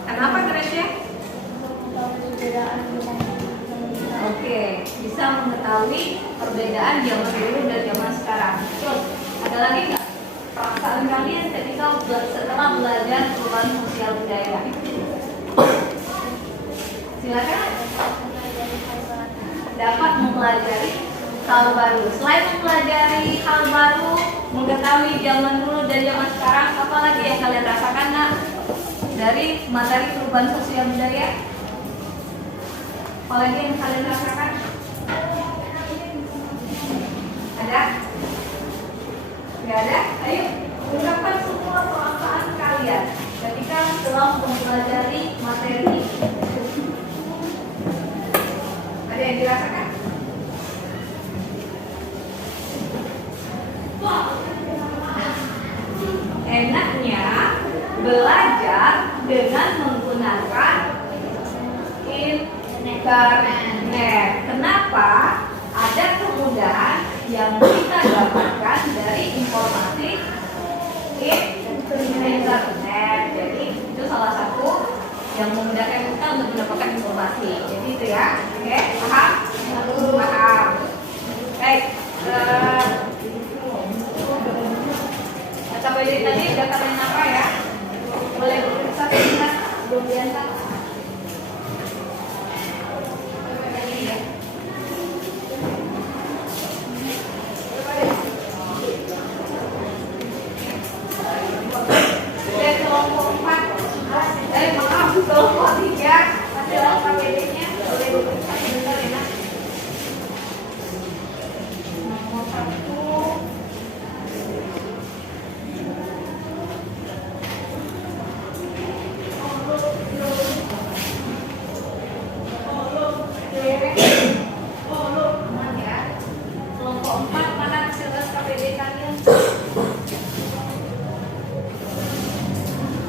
Kenapa Gracia? Oke, bisa mengetahui perbedaan zaman dulu dan zaman sekarang. Terus, ada lagi nggak perasaan kalian ketika setelah belajar perubahan sosial budaya? Silakan. Dapat mempelajari hal baru. Selain mempelajari hal baru, mengetahui zaman dulu dan zaman sekarang, apa lagi yang kalian rasakan nak dari materi perubahan sosial budaya? Apalagi yang kalian rasakan? Ada? Nggak ada? Ayo, ungkapkan semua perasaan kalian ketika setelah mempelajari materi ini. Ada yang dirasakan? Enaknya belajar dengan menggunakan internet. Kenapa? Ada kemudahan yang kita dapatkan dari informasi internet. Jadi itu salah satu yang memudahkan kita untuk mendapatkan informasi. Jadi itu ya, oke, paham? Paham. Baik. KPD tadi udah kalian apa ya? Boleh berkisah kita belum biasa. Kelompok 4, maaf, kelompok 3 adalah KPD-nya boleh berkisah sebentar ya. Nomor 1. Kelompok 4 mana hasil KPD kalian?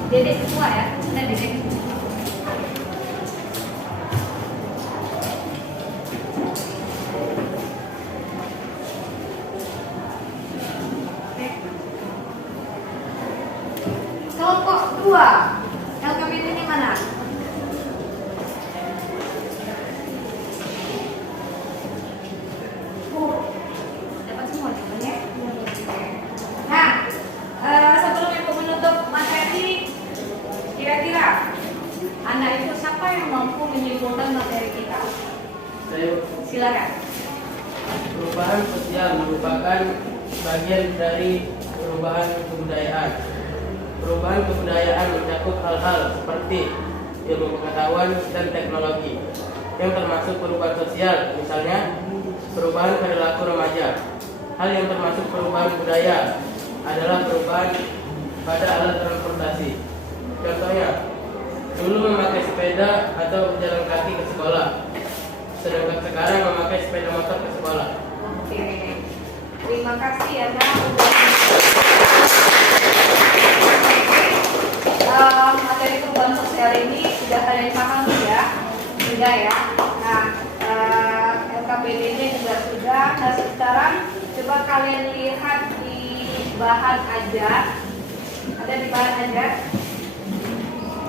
Dede semua ya? Mana Dede? Kelompok 2 LKPD-nya mana? Dapat semua jawabannya? Nah, sebelum ibu menutup materi, kira-kira anak itu siapa yang mampu menyimpulkan materi kita? Saya Silakan. perubahan sosial merupakan bagian dari perubahan kebudayaan. Perubahan kebudayaan mencakup hal-hal seperti ilmu pengetahuan dan teknologi yang termasuk perubahan sosial, misalnya perubahan perilaku remaja. Hal yang termasuk perubahan budaya adalah perubahan pada alat transportasi. Contohnya, dulu memakai sepeda atau berjalan kaki ke sekolah, sedangkan sekarang memakai sepeda motor ke sekolah. Oke. Terima kasih ya Nak. Materi perubahan sosial ini sudah kalian pahami ya? Sudah ya. Nah, LKPD-nya juga sudah. Nah, sekarang coba kalian lihat di bahan ajar. Ada di bahan ajar?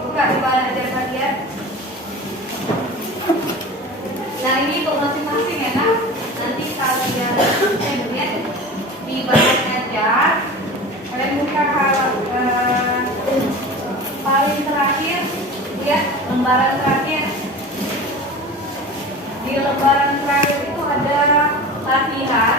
Buka di bahan ajar kalian. Nah, ini untuk masing-masing ya Nak. Nanti kalian lihat di bahan ajar. Kalian buka paling terakhir, lihat lembaran terakhir. Di lembaran terakhir itu ada latihan.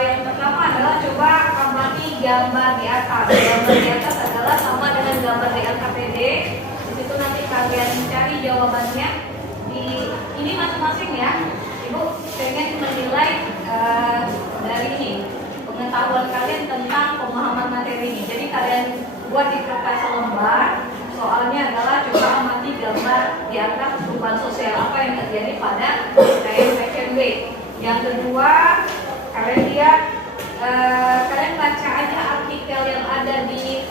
Yang pertama adalah coba amati gambar di atas. Gambar di atas adalah sama dengan gambar di LKPD. Di situ nanti kalian cari jawabannya. Ini masing-masing ya. Ibu pengen menilai dari ini pengetahuan kalian tentang pemahaman materi ini. Jadi kalian buat di kertas selembar. Soalnya adalah coba amati gambar di atas perubahan sosial apa yang terjadi pada KM Fashion Week. Yang kedua, kalian lihat, kalian baca aja artikel yang ada di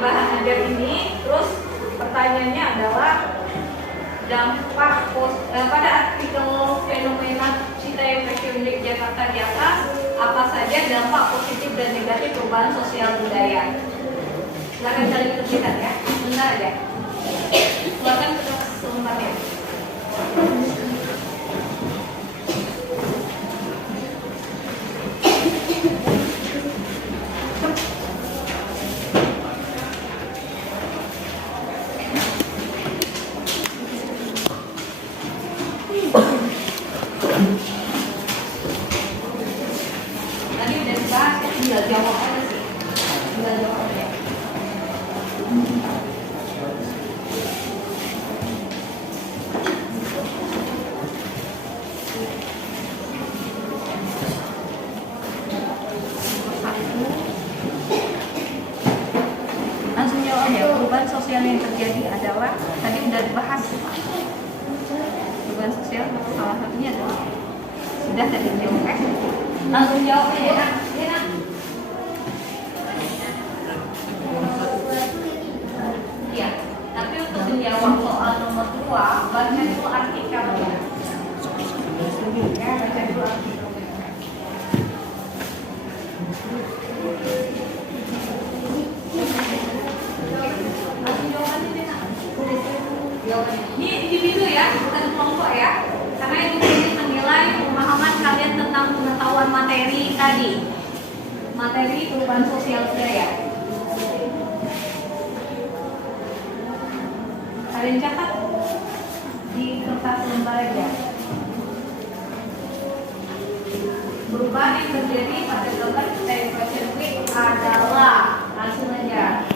bahan ajar ini. Terus pertanyaannya adalah dampak pada artikel fenomena Citaiem Fashion Week Jakarta di atas, apa saja dampak positif dan negatif perubahan sosial budaya. Silahkan cari keterlibatan ya, bentar aja. Silakan ke selembarnya. Tadi udah dibahas ya, tinggal jawab aja sih. Tinggal jawab aja. Langsung jawab aja. Perubahan sosial yang terjadi adalah tadi udah dibahas. Perubahan sosial salah satunya adalah sudah tadi jawab. Langsung jawab aja. Nak. Iya, tapi untuk menjawab soal nomor 2, baca dulu artikelnya. Ya, baca dulu artikelnya. Langsung jawabannya deh, Nak. Jawabannya. Ini individu ya, bukan kelompok ya. Karena itu menilai pemahaman kalian tentang pengetahuan materi tadi. Materi perubahan sosial budaya. Kalian catat di kertas lembar aja. Perubahan yang terjadi pada gambar Citaiem Fashion Week adalah, langsung aja.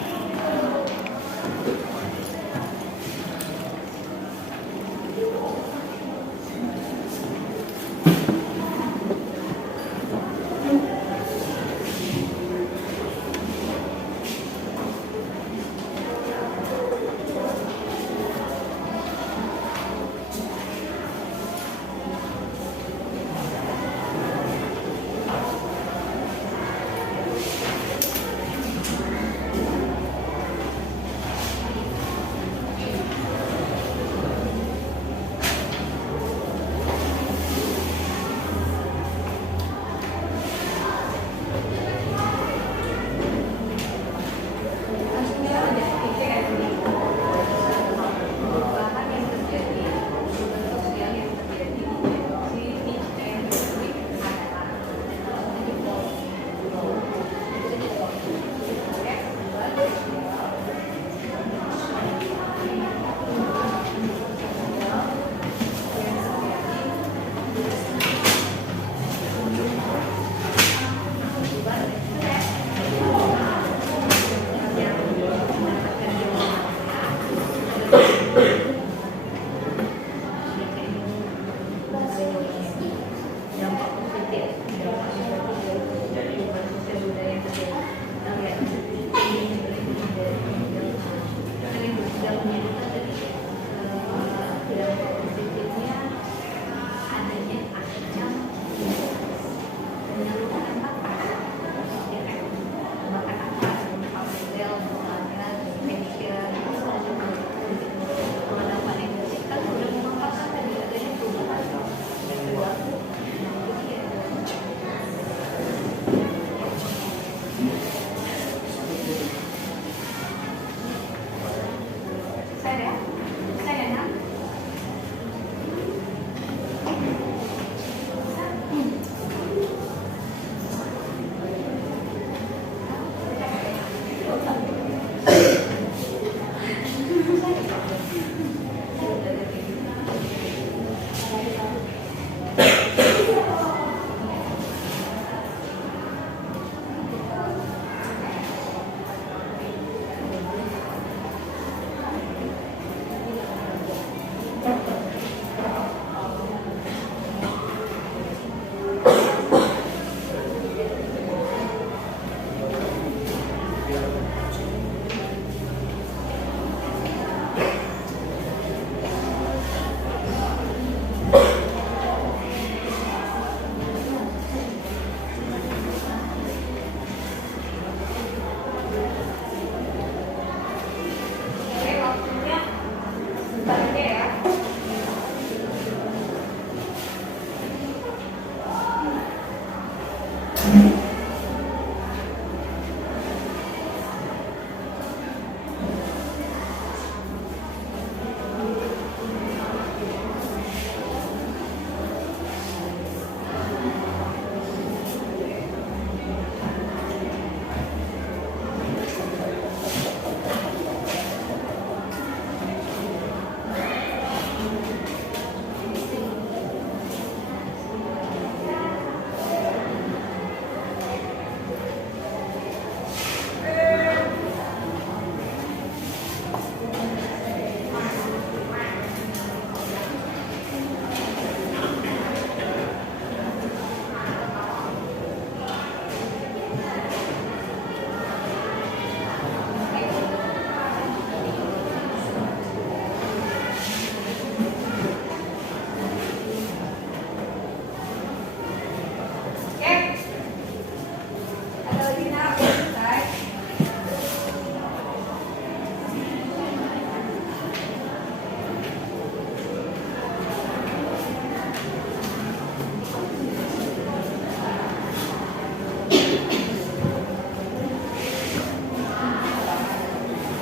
lagi nak, selesai.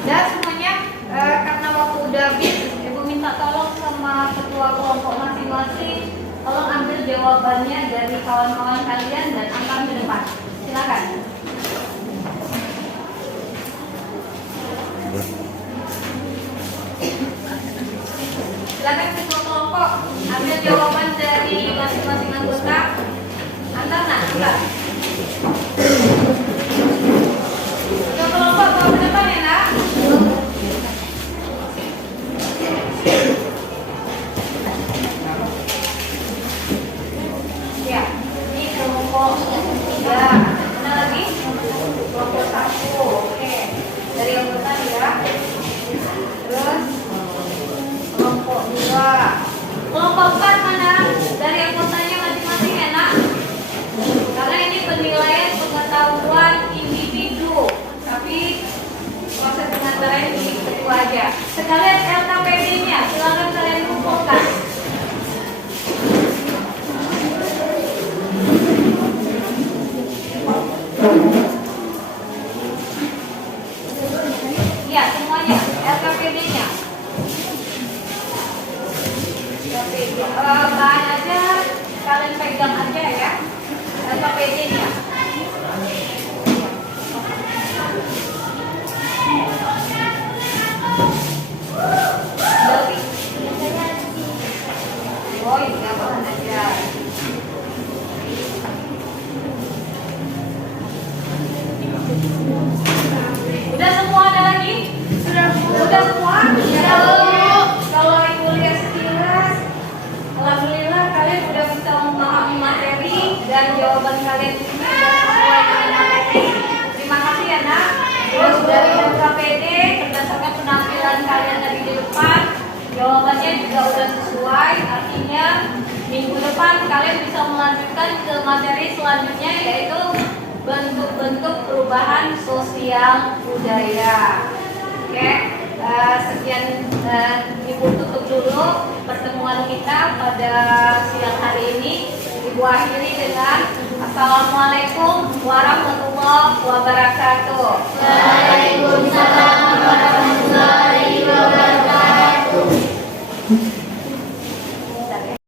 Dan semuanya karena waktu udah habis, Ibu minta tolong sama ketua kelompok masing-masing, tolong ambil jawabannya dari kawan-kawan kalian dan angkat ke depan. Silakan. Silakan ketua kelompok ambil jawaban dari masing-masing anggota. Antar nak, antar. Ketua kelompok bawa ke depan ya nak. Ya, ini kelompok 3. Mana lagi? Kelompok 1. Oke. Dari anggota ya. Terus kelompok 2. Kelompok 4 mana? Dari anggotanya masing-masing ya nak. Karena ini penilaian pengetahuan individu. Tapi proses pengantaran di ketua aja. Sekalian LKPD-nya, silakan kalian kumpulkan. Iya, semuanya LKPD-nya. Bahan aja kalian pegang aja ya. LKPD-nya. Oh iya, bahan aja. Udah semua ada lagi? Udah semua? Kalau Ibu lihat sekilas, alhamdulillah kalian udah bisa memahami materi dan jawaban kalian ini sudah sesuai dengan materi. Terima kasih ya nak. Terus dari LKPD berdasarkan penampilan kalian tadi di depan, jawabannya juga udah sesuai. Artinya minggu depan kalian bisa melanjutkan ke materi selanjutnya, yaitu bentuk-bentuk perubahan sosial budaya. Oke, sekian Ibu tutup dulu pertemuan kita pada siang hari ini. Ibu akhiri dengan Assalamualaikum warahmatullahi wabarakatuh. Waalaikumsalam warahmatullahi wabarakatuh.